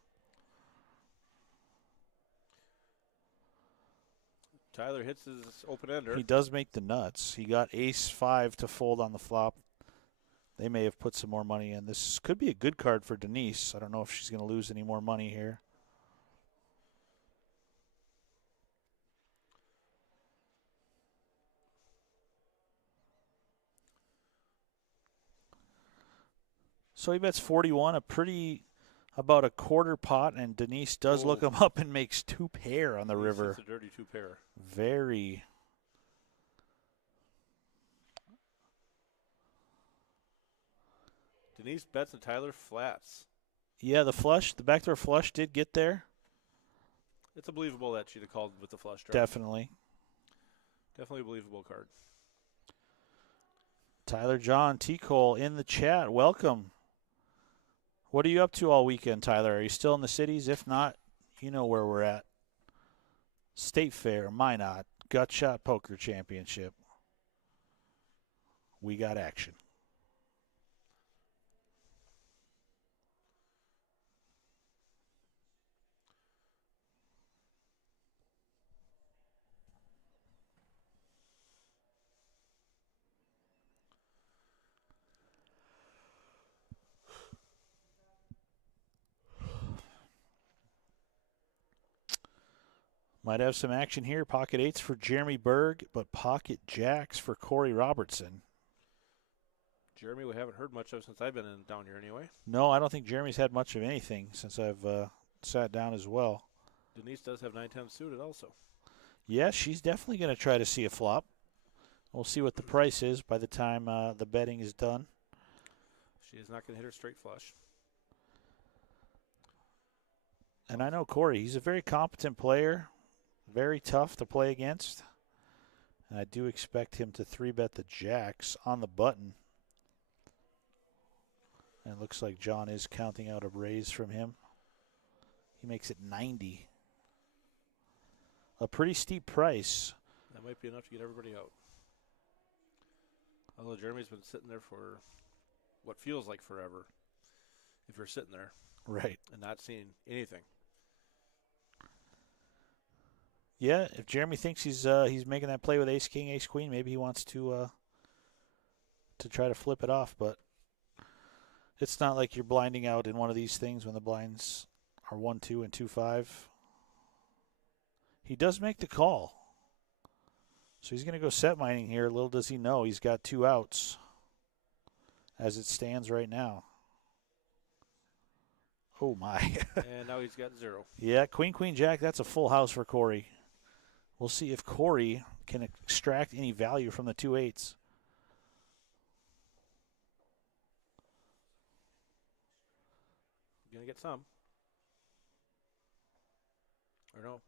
Tyler hits his open ender. He does make the nuts. He got ace-5 to fold on the flop. They may have put some more money in. This could be a good card for Denise. I don't know if she's going to lose any more money here. So he bets 41, about a quarter pot, and Denise does look him up and makes 2 pair on the river. It's a dirty 2 pair. Very. Denise bets and Tyler flats. Yeah, the backdoor flush did get there. It's believable that she'd have called with the flush draw. Definitely. Definitely a believable card. Tyler John T. Cole in the chat. Welcome. What are you up to all weekend, Tyler? Are you still in the cities? If not, you know where we're at. State Fair, Minot, Gut Shot Poker Championship. We got action. Might have some action here. Pocket 8s for Jeremy Berg, but pocket jacks for Corey Robertson. Jeremy, we haven't heard much of since I've been down here anyway. No, I don't think Jeremy's had much of anything since I've sat down as well. Denise does have 9-10 suited also. Yeah, she's definitely going to try to see a flop. We'll see what the price is by the time the betting is done. She is not going to hit her straight flush. And I know Corey, he's a very competent player, very tough to play against. And I do expect him to 3-bet the jacks on the button. And it looks like John is counting out a raise from him. He makes it 90. A pretty steep price. That might be enough to get everybody out. Although Jeremy's been sitting there for what feels like forever. If you're sitting there. Right. And not seeing anything. Yeah, if Jeremy thinks he's making that play with ace king, ace queen, maybe he wants to try to flip it off, but it's not like you're blinding out in one of these things when the blinds are 1-2 and 2-5. He does make the call. So he's going to go set mining here. Little does he know he's got 2 outs as it stands right now. Oh, my. And now he's got 0. Yeah, queen, queen, jack, that's a full house for Corey. We'll see if Corey can extract any value from the 2 8s. Going to get some. Or no.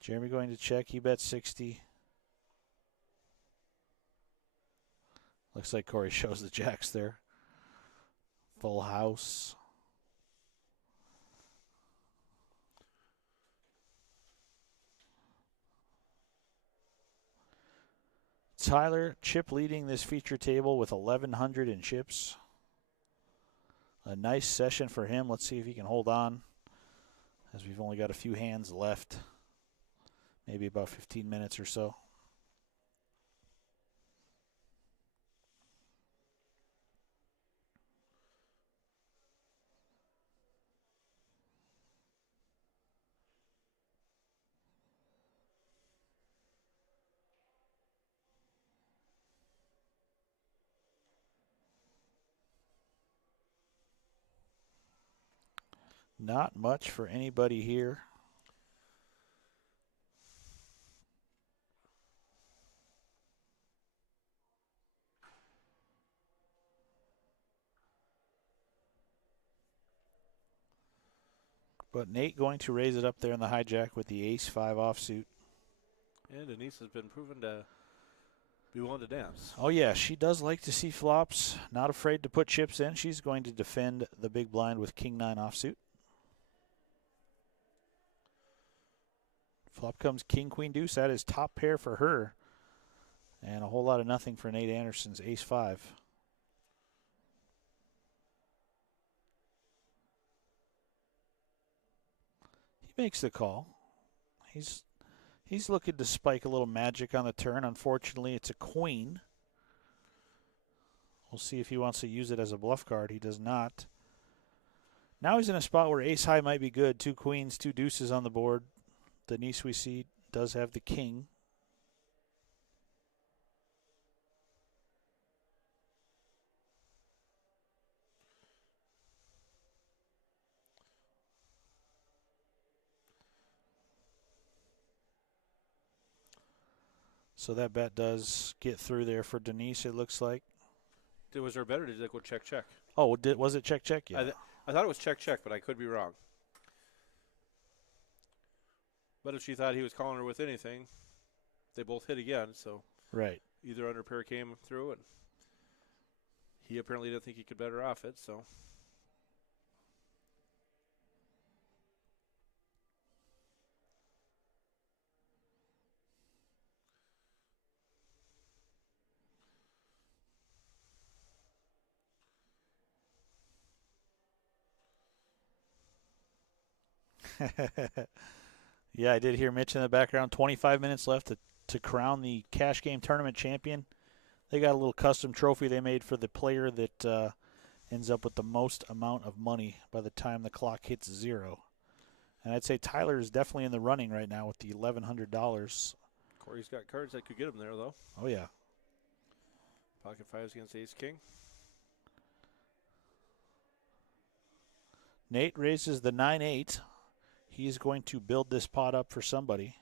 Jeremy going to check. He bet 60. Looks like Corey shows the jacks there. Full house. Tyler chip leading this feature table with 1,100 in chips. A nice session for him. Let's see if he can hold on, as we've only got a few hands left. Maybe about 15 minutes or so. Not much for anybody here. But Nate going to raise it up there in the hijack with the ace-5 offsuit. And Denise has been proven to be willing to dance. Oh, yeah, she does like to see flops. Not afraid to put chips in. She's going to defend the big blind with king-9 offsuit. Flop comes king, queen, deuce. That is top pair for her. And a whole lot of nothing for Nate Anderson's ace-5. He makes the call. He's looking to spike a little magic on the turn. Unfortunately, it's a queen. We'll see if he wants to use it as a bluff card. He does not. Now he's in a spot where ace high might be good. 2 queens, 2 deuces on the board. Denise, we see, does have the king. So that bet does get through there for Denise, it looks like. Was there better? Did they go check, check? Oh, was it check, check? Yeah. I thought it was check, check, but I could be wrong. But if she thought he was calling her with anything, they both hit again. So right. Either under pair came through, and he apparently didn't think he could bet her off it. So Yeah, I did hear Mitch in the background. 25 minutes left to crown the cash game tournament champion. They got a little custom trophy they made for the player that ends up with the most amount of money by the time the clock hits 0. And I'd say Tyler is definitely in the running right now with the $1,100. Corey's got cards that could get him there, though. Oh, yeah. Pocket fives against ace king. Nate raises the 9-8. He's going to build this pot up for somebody.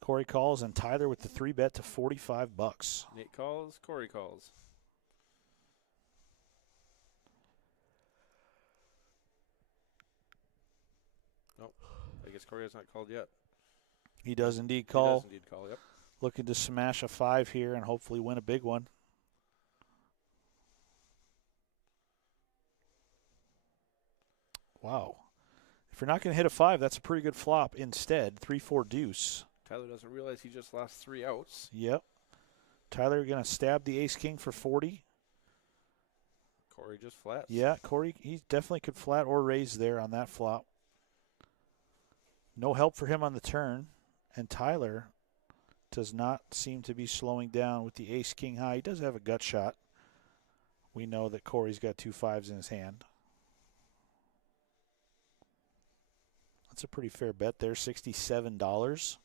Corey calls, and Tyler with the 3-bet to $45. Nate calls, Corey calls. Nope. I guess Corey has not called yet. He does indeed He call. does indeed call, yep. Looking to smash a 5 here and hopefully win a big one. Wow. If you're not going to hit a 5, that's a pretty good flop instead. 3-4 deuce. Tyler doesn't realize he just lost 3 outs. Yep. Tyler going to stab the ace-king for 40. Corey just flats. Yeah, Corey, he definitely could flat or raise there on that flop. No help for him on the turn. And Tyler does not seem to be slowing down with the ace-king high. He does have a gut shot. We know that Corey's got 2 5s in his hand. That's a pretty fair bet there, $67.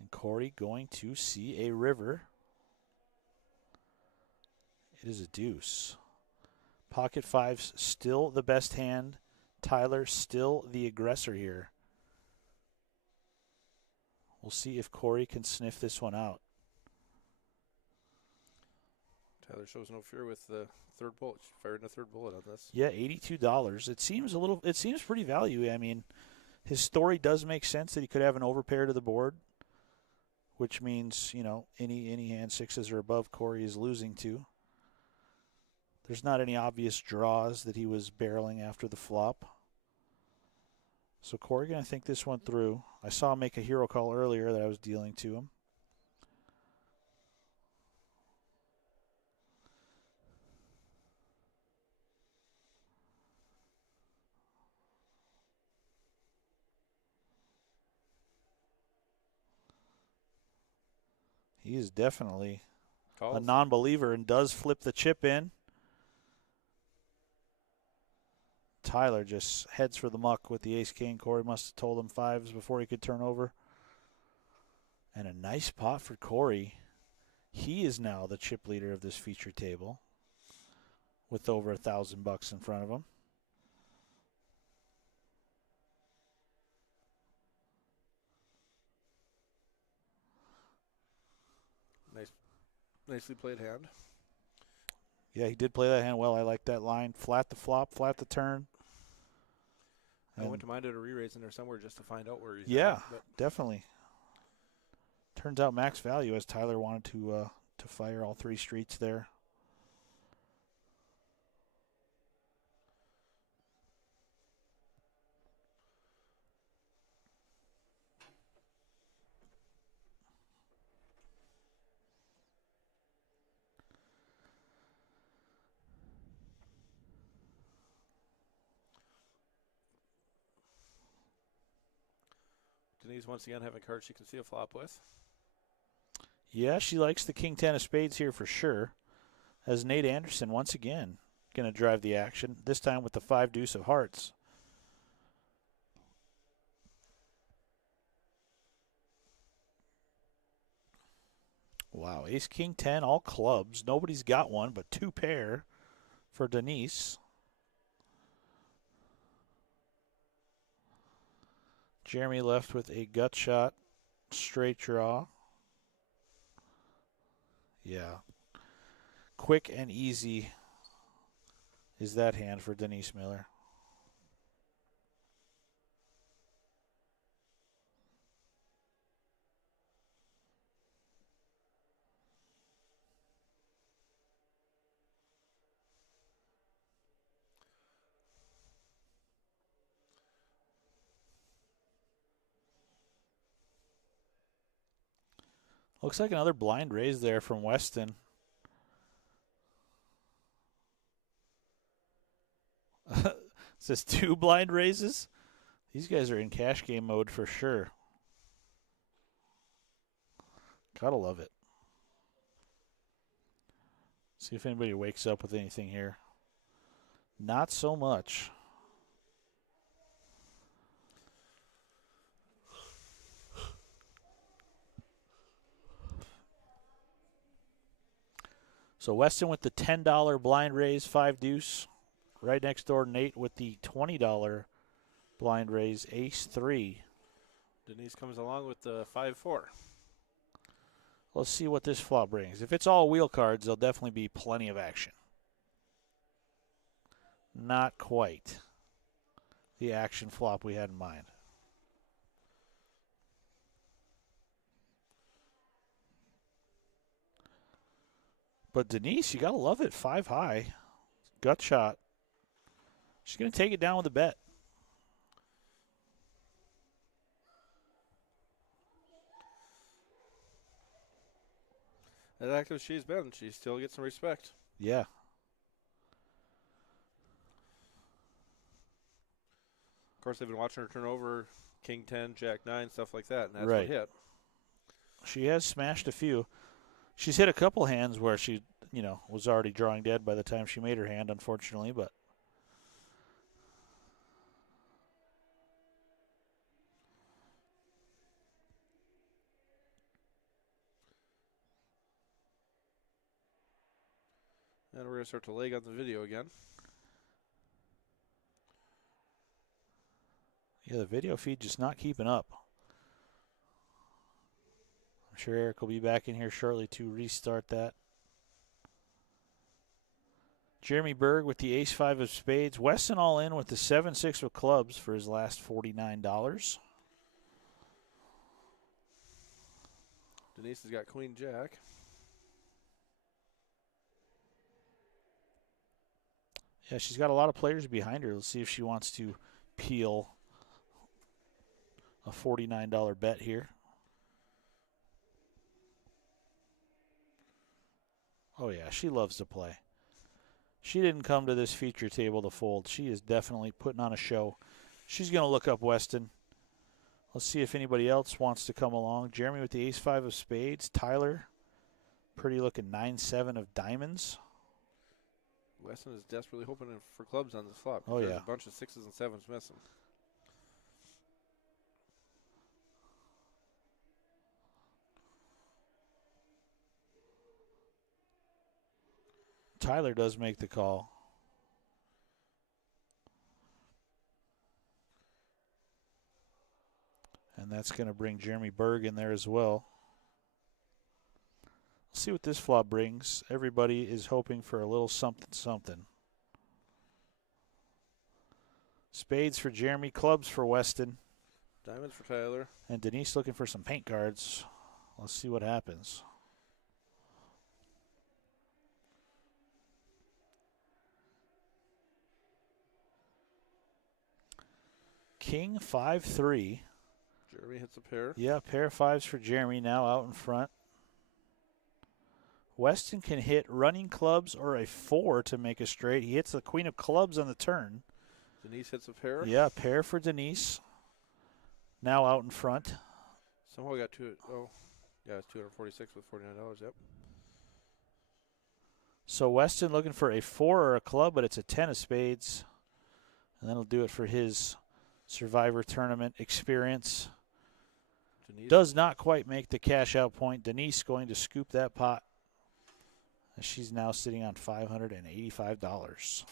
And Corey going to see a river. It is a deuce. Pocket fives still the best hand. Tyler still the aggressor here. We'll see if Corey can sniff this one out. Tyler shows no fear with the third bullet. Firing the third bullet on this. Yeah, $82. It seems pretty value. I mean, his story does make sense that he could have an overpair to the board, which means, you know, any hand sixes or above Corey is losing to. There's not any obvious draws that he was barreling after the flop. So Corey going to think this one through. I saw him make a hero call earlier that I was dealing to him. He is definitely Calls. a non-believer and does flip the chip in. Tyler just heads for the muck with the ace-king. Corey must have told him 5s before he could turn over. And a nice pot for Corey. He is now the chip leader of this feature table with over $1,000 in front of him. Nicely played hand. Yeah, he did play that hand well. I like that line. Flat the flop, flat the turn. I went to mind at a re-raise in there somewhere just to find out where he's Yeah, at, but definitely. Turns out max value as Tyler wanted to fire all 3 streets there. Denise once again having cards she can see a flop with. Yeah, she likes the king 10 of spades here for sure. As Nate Anderson once again going to drive the action, this time with the 5 deuce of hearts. Wow, ace king 10, all clubs. Nobody's got one, but 2 pair for Denise. Jeremy left with a gut shot, straight draw. Yeah. Quick and easy is that hand for Denise Miller. Looks like another blind raise there from Weston. Is this 2 blind raises? These guys are in cash game mode for sure. Gotta love it. See if anybody wakes up with anything here. Not so much. So Weston with the $10 blind raise, 5 deuce. Right next door, Nate with the $20 blind raise, ace 3. Denise comes along with the 5-4. Let's see what this flop brings. If it's all wheel cards, there'll definitely be plenty of action. Not quite the action flop we had in mind. But Denise, you got to love it. 5 high. Gut shot. She's going to take it down with a bet. As active as she's been, she still gets some respect. Yeah. Of course, they've been watching her turn over King 10, Jack 9, stuff like that, and that's Right. what hit. She has smashed a few. She's hit a couple hands where she, was already drawing dead by the time she made her hand, unfortunately, but and we're going to start to leg on the video again. yeah, the video feed just not keeping up. I'm sure Eric will be back in here shortly to restart that. Jeremy Berg with the ace-5 of spades. Weston all in with the 7-6 of clubs for his last $49. Denise has got Queen Jack. Yeah, she's got a lot of players behind her. Let's see if she wants to peel a $49 bet here. Oh, yeah, she loves to play. She didn't come to this feature table to fold. She is definitely putting on a show. She's going to look up Weston. Let's see if anybody else wants to come along. Jeremy with the ace-5 of spades. Tyler, pretty looking 9-7 of diamonds. Weston is desperately hoping for clubs on this flop. Oh, There's yeah. a bunch of 6s and 7s missing. Tyler does make the call. And that's going to bring Jeremy Berg in there as well. Let's see what this flop brings. Everybody is hoping for a little something. Spades for Jeremy, clubs for Weston, Diamonds for Tyler. and Denise looking for some paint cards. Let's see what happens. King 5-3. Jeremy hits a pair. Yeah, pair of 5s for Jeremy now out in front. Weston can hit running clubs or a 4 to make a straight. He hits the queen of clubs on the turn. Denise hits a pair. Yeah, pair for Denise. Now out in front. Somehow got two. Oh, yeah, it's 246 with $49. Yep. So Weston looking for a 4 or a club, but it's a 10 of spades. And that'll do it for his Survivor Tournament experience. Denise. Does not quite make the cash out point. Denise going to scoop that pot. She's now sitting on $585.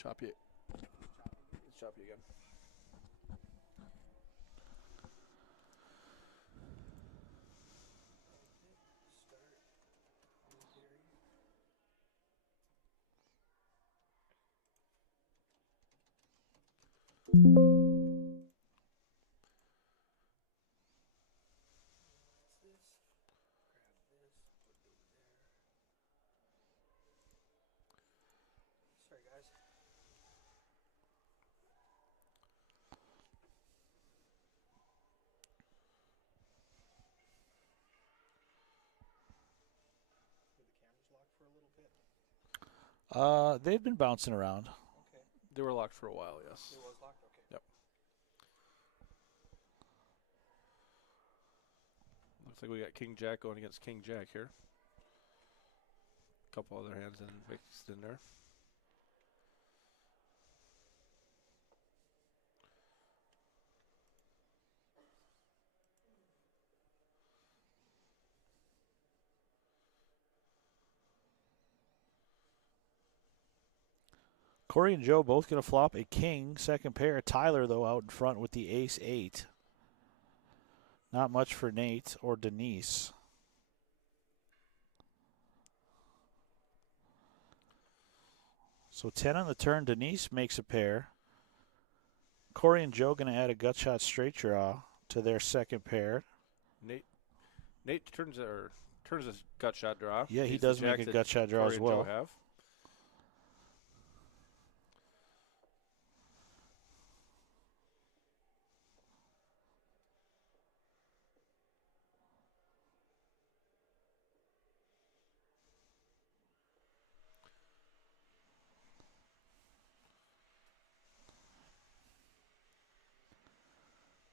Chop you. Let's chop you again. They've been bouncing around. They were locked for a while, yes. It was locked? Okay. Yep. Looks like we got King Jack going against King Jack here. A couple other hands mixed in there. Corey and Joe both going to flop a king, second pair. Tyler, though, out in front with the ace-8. Not much for Nate or Denise. So 10 on the turn. Denise makes a pair. Corey and Joe going to add a gut shot straight draw to their second pair. Nate turns a gut shot draw. Yeah, he He's does the make jack a that gut shot draw Corey as and well. Joe have.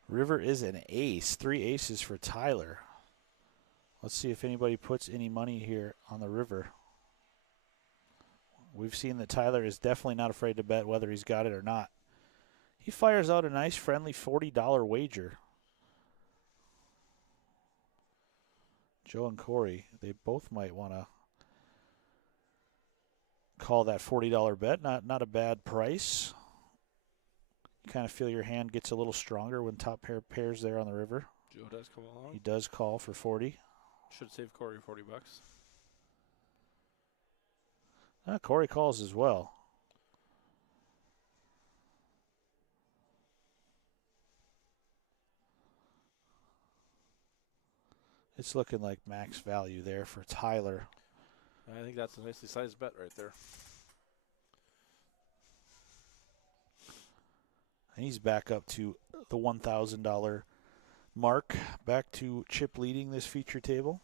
River is an ace. 3 aces for Tyler. Let's see if anybody puts any money here on the river. We've seen that Tyler is definitely not afraid to bet whether he's got it or not. He fires out a nice, friendly $40 wager. Joe and Corey, they both might want to call that $40 bet. Not a bad price. You kind of feel your hand gets a little stronger when top pair pairs there on the river. Joe does come along. He does call for 40. Should save Corey $40. Corey calls as well. It's looking like max value there for Tyler. I think that's a nicely sized bet right there. And he's back up to the $1,000 mark. Back to Chip leading this feature table.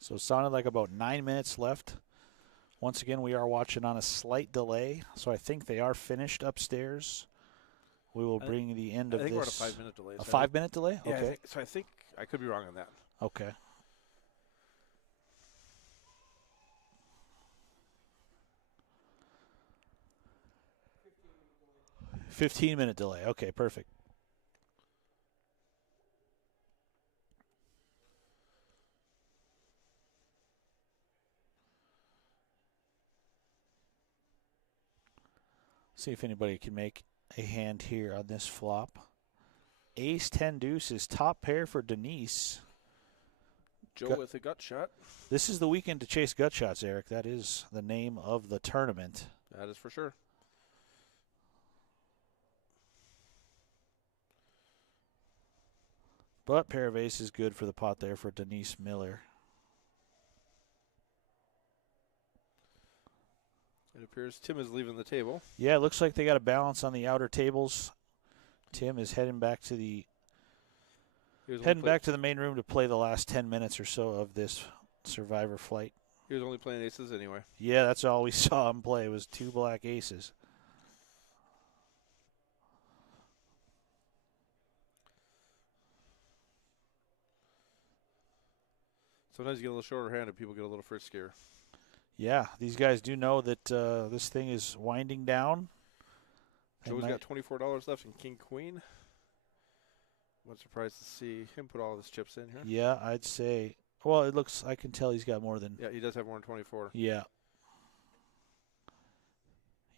So it sounded like about 9 minutes left. Once again, we are watching on a slight delay, so I think they are finished upstairs. We will bring the end of this. I think we're at a 5-minute delay. A 5-minute delay? Yeah, okay. I think I could be wrong on that. Okay. $15-minute delay. Okay, perfect. See if anybody can make a hand here on this flop. Ace 10 deuce is top pair for Denise. Joe with a gut shot. This is the weekend to chase gut shots, Eric. That is the name of the tournament. That is for sure. But pair of aces good for the pot there for Denise Miller. It appears Tim is leaving the table. Yeah, it looks like they got a balance on the outer tables. Tim is heading back to the main room to play the last 10 minutes or so of this Survivor flight. He was only playing aces anyway. Yeah, that's all we saw him play was 2 black aces. Sometimes you get a little shorter handed, people get a little friskier. Yeah, these guys do know that this thing is winding down. Joe's got $24 left in King Queen. I'm surprised to see him put all of his chips in here. Yeah, I'd say. Well, it looks. I can tell he's got more than. Yeah, he does have more than 24. Yeah.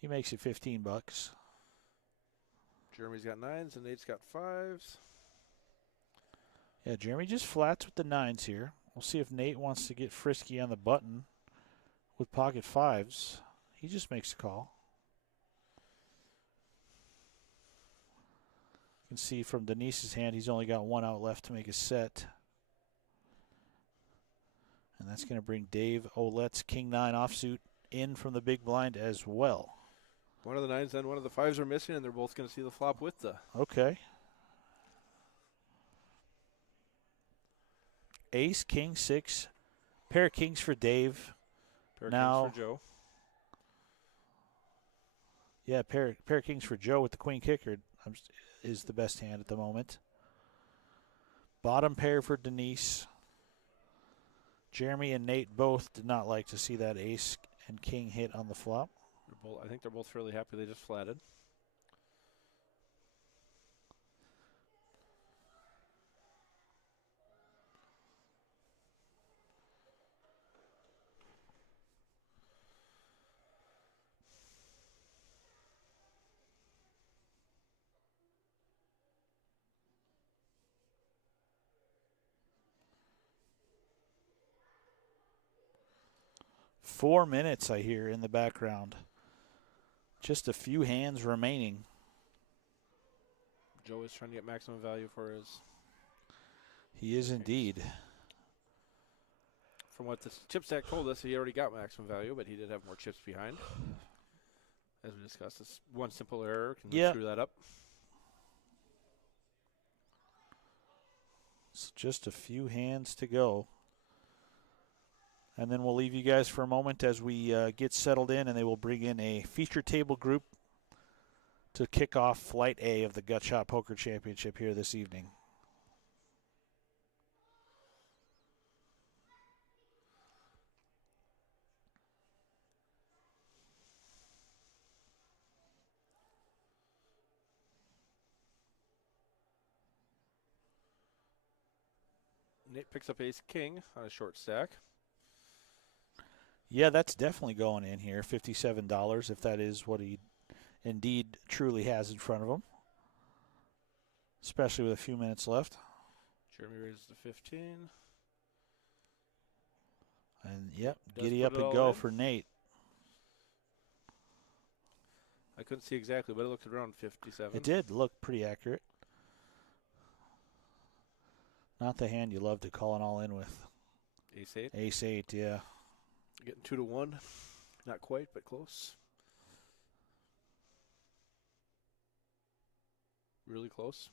He makes it $15. Jeremy's got 9s and Nate's got 5s. Yeah, Jeremy just flats with the 9s here. We'll see if Nate wants to get frisky on the button with pocket 5s. He just makes a call. can see from Denise's hand, he's only got one out left to make a set. And that's going to bring Dave Olet's King 9 offsuit in from the big blind as well. One of the 9s and one of the 5s are missing, and they're both going to see the flop with the. Okay. Ace, King, 6. Pair of kings for Dave. Pair of Now, kings for Joe. Yeah, pair of kings for Joe with the queen kicker is the best hand at the moment. Bottom pair for Denise. Jeremy and Nate both did not like to see that ace and king hit on the flop. I think they're both fairly happy they just flatted. Four minutes, I hear, in the background. Just a few hands remaining. Joe is trying to get maximum value for his. He is indeed. From what the chip stack told us, he already got maximum value, but he did have more chips behind. As we discussed, this one simple error can screw that up. So just a few hands to go. And then we'll leave you guys for a moment as we get settled in, and they will bring in a feature table group to kick off Flight A of the Gutshot Poker Championship here this evening. Nate picks up ace king on a short stack. Yeah, that's definitely going in here, $57, if that is what he indeed truly has in front of him, especially with a few minutes left. Jeremy raises to 15. And, yep, giddy up and go for Nate. I couldn't see exactly, but it looked around 57. It did look pretty accurate. Not the hand you love to call an all-in with. Ace 8. Ace 8, yeah. Getting 2-1. Not quite, but close. Really close.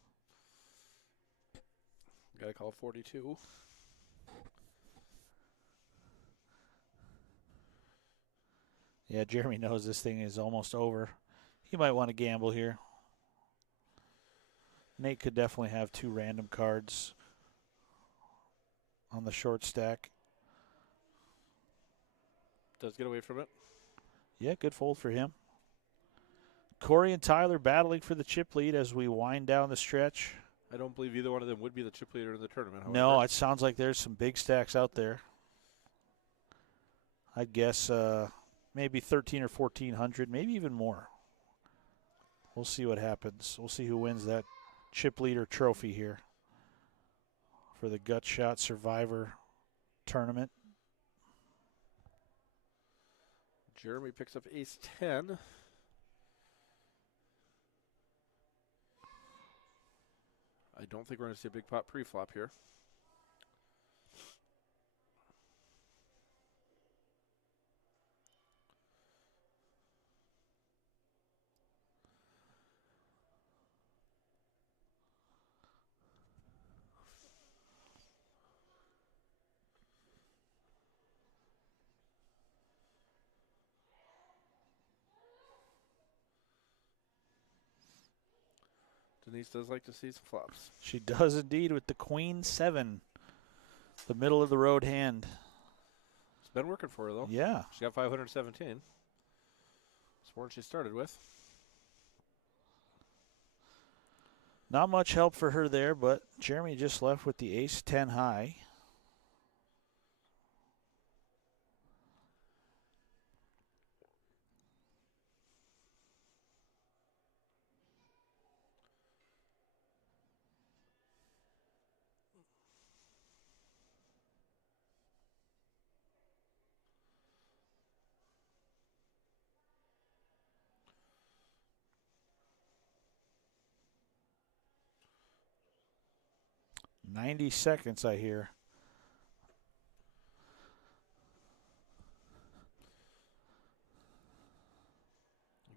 Got to call 42. Yeah, Jeremy knows this thing is almost over. He might want to gamble here. Nate could definitely have two random cards on the short stack. Does get away from it. Yeah, good fold for him. Corey and Tyler battling for the chip lead as we wind down the stretch. I don't believe either one of them would be the chip leader in the tournament. However. No, it sounds like there's some big stacks out there. I'd guess maybe 1,300 or 1,400, maybe even more. We'll see what happens. We'll see who wins that chip leader trophy here for the Gutshot Survivor tournament. Jeremy picks up ace 10. I don't think we're going to see a big pot pre-flop here. Denise does like to see some flops. She does indeed with the Queen 7, the middle of the road hand. It's been working for her, though. Yeah. She got 517. It's more than she started with. Not much help for her there, but Jeremy just left with the ace 10 high. 90 seconds, I hear.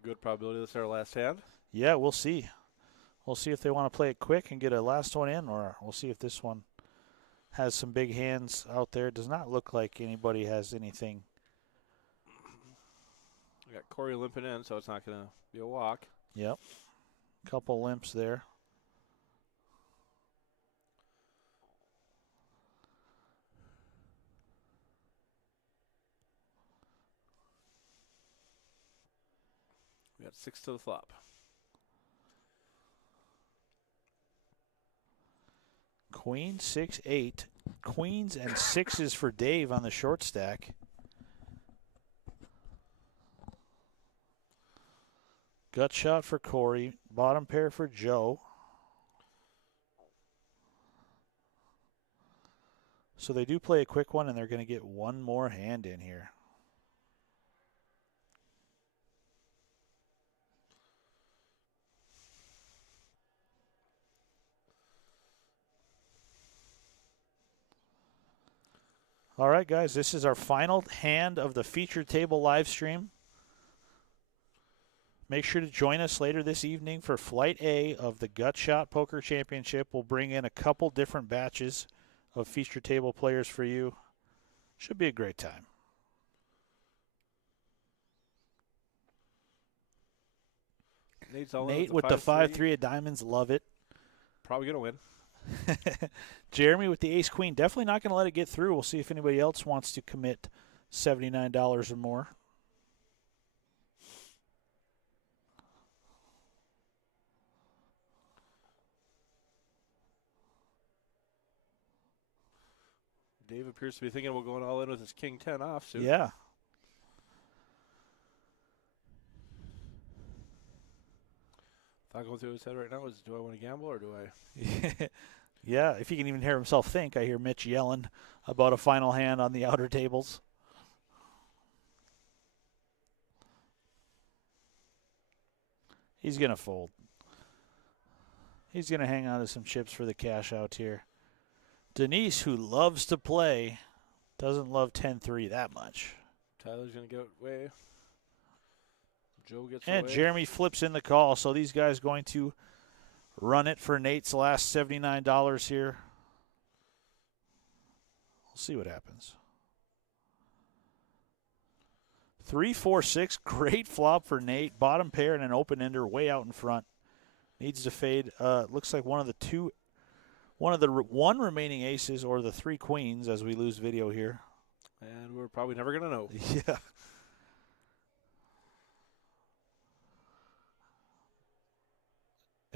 Good probability this is our last hand. Yeah, we'll see. We'll see if they want to play it quick and get a last one in, or we'll see if this one has some big hands out there. It does not look like anybody has anything. We got Corey limping in, so it's not going to be a walk. Yep. Couple limps there. We got 6 to the flop. Queen, 6, 8. Queens and sixes for Dave on the short stack. Gut shot for Corey. Bottom pair for Joe. So they do play a quick one, and they're going to get one more hand in here. All right, guys, this is our final hand of the feature table live stream. Make sure to join us later this evening for Flight A of the Gut Shot Poker Championship. We'll bring in a couple different batches of feature table players for you. Should be a great time. Nate with the 5-3 of diamonds, love it. Probably going to win. Jeremy with the ace-queen, definitely not going to let it get through. We'll see if anybody else wants to commit $79 or more. Dave appears to be thinking about going all in with his king 10 offsuit. Yeah. Thought going through his head right now is, do I want to gamble or do I? Yeah, if he can even hear himself think. I hear Mitch yelling about a final hand on the outer tables. He's going to fold. He's going to hang on to some chips for the cash out here. Denise, who loves to play, doesn't love 10-3 that much. Tyler's going to get away. Joe gets And away. Jeremy flips in the call, so these guys going to run it for Nate's last $79 here. We'll see what happens. 3-4-6, great flop for Nate. Bottom pair and an open ender way out in front. Needs to fade. Looks like one of the one remaining aces or the 3 queens as we lose video here. And we're probably never going to know. Yeah.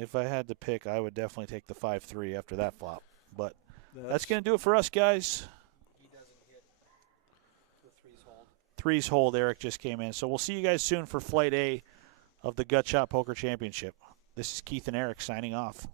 If I had to pick, I would definitely take the 5-3 after that flop. But that's going to do it for us, guys. He doesn't hit the threes hold. Threes hold, Eric just came in. So we'll see you guys soon for Flight A of the Gut Shot Poker Championship. This is Keith and Eric signing off.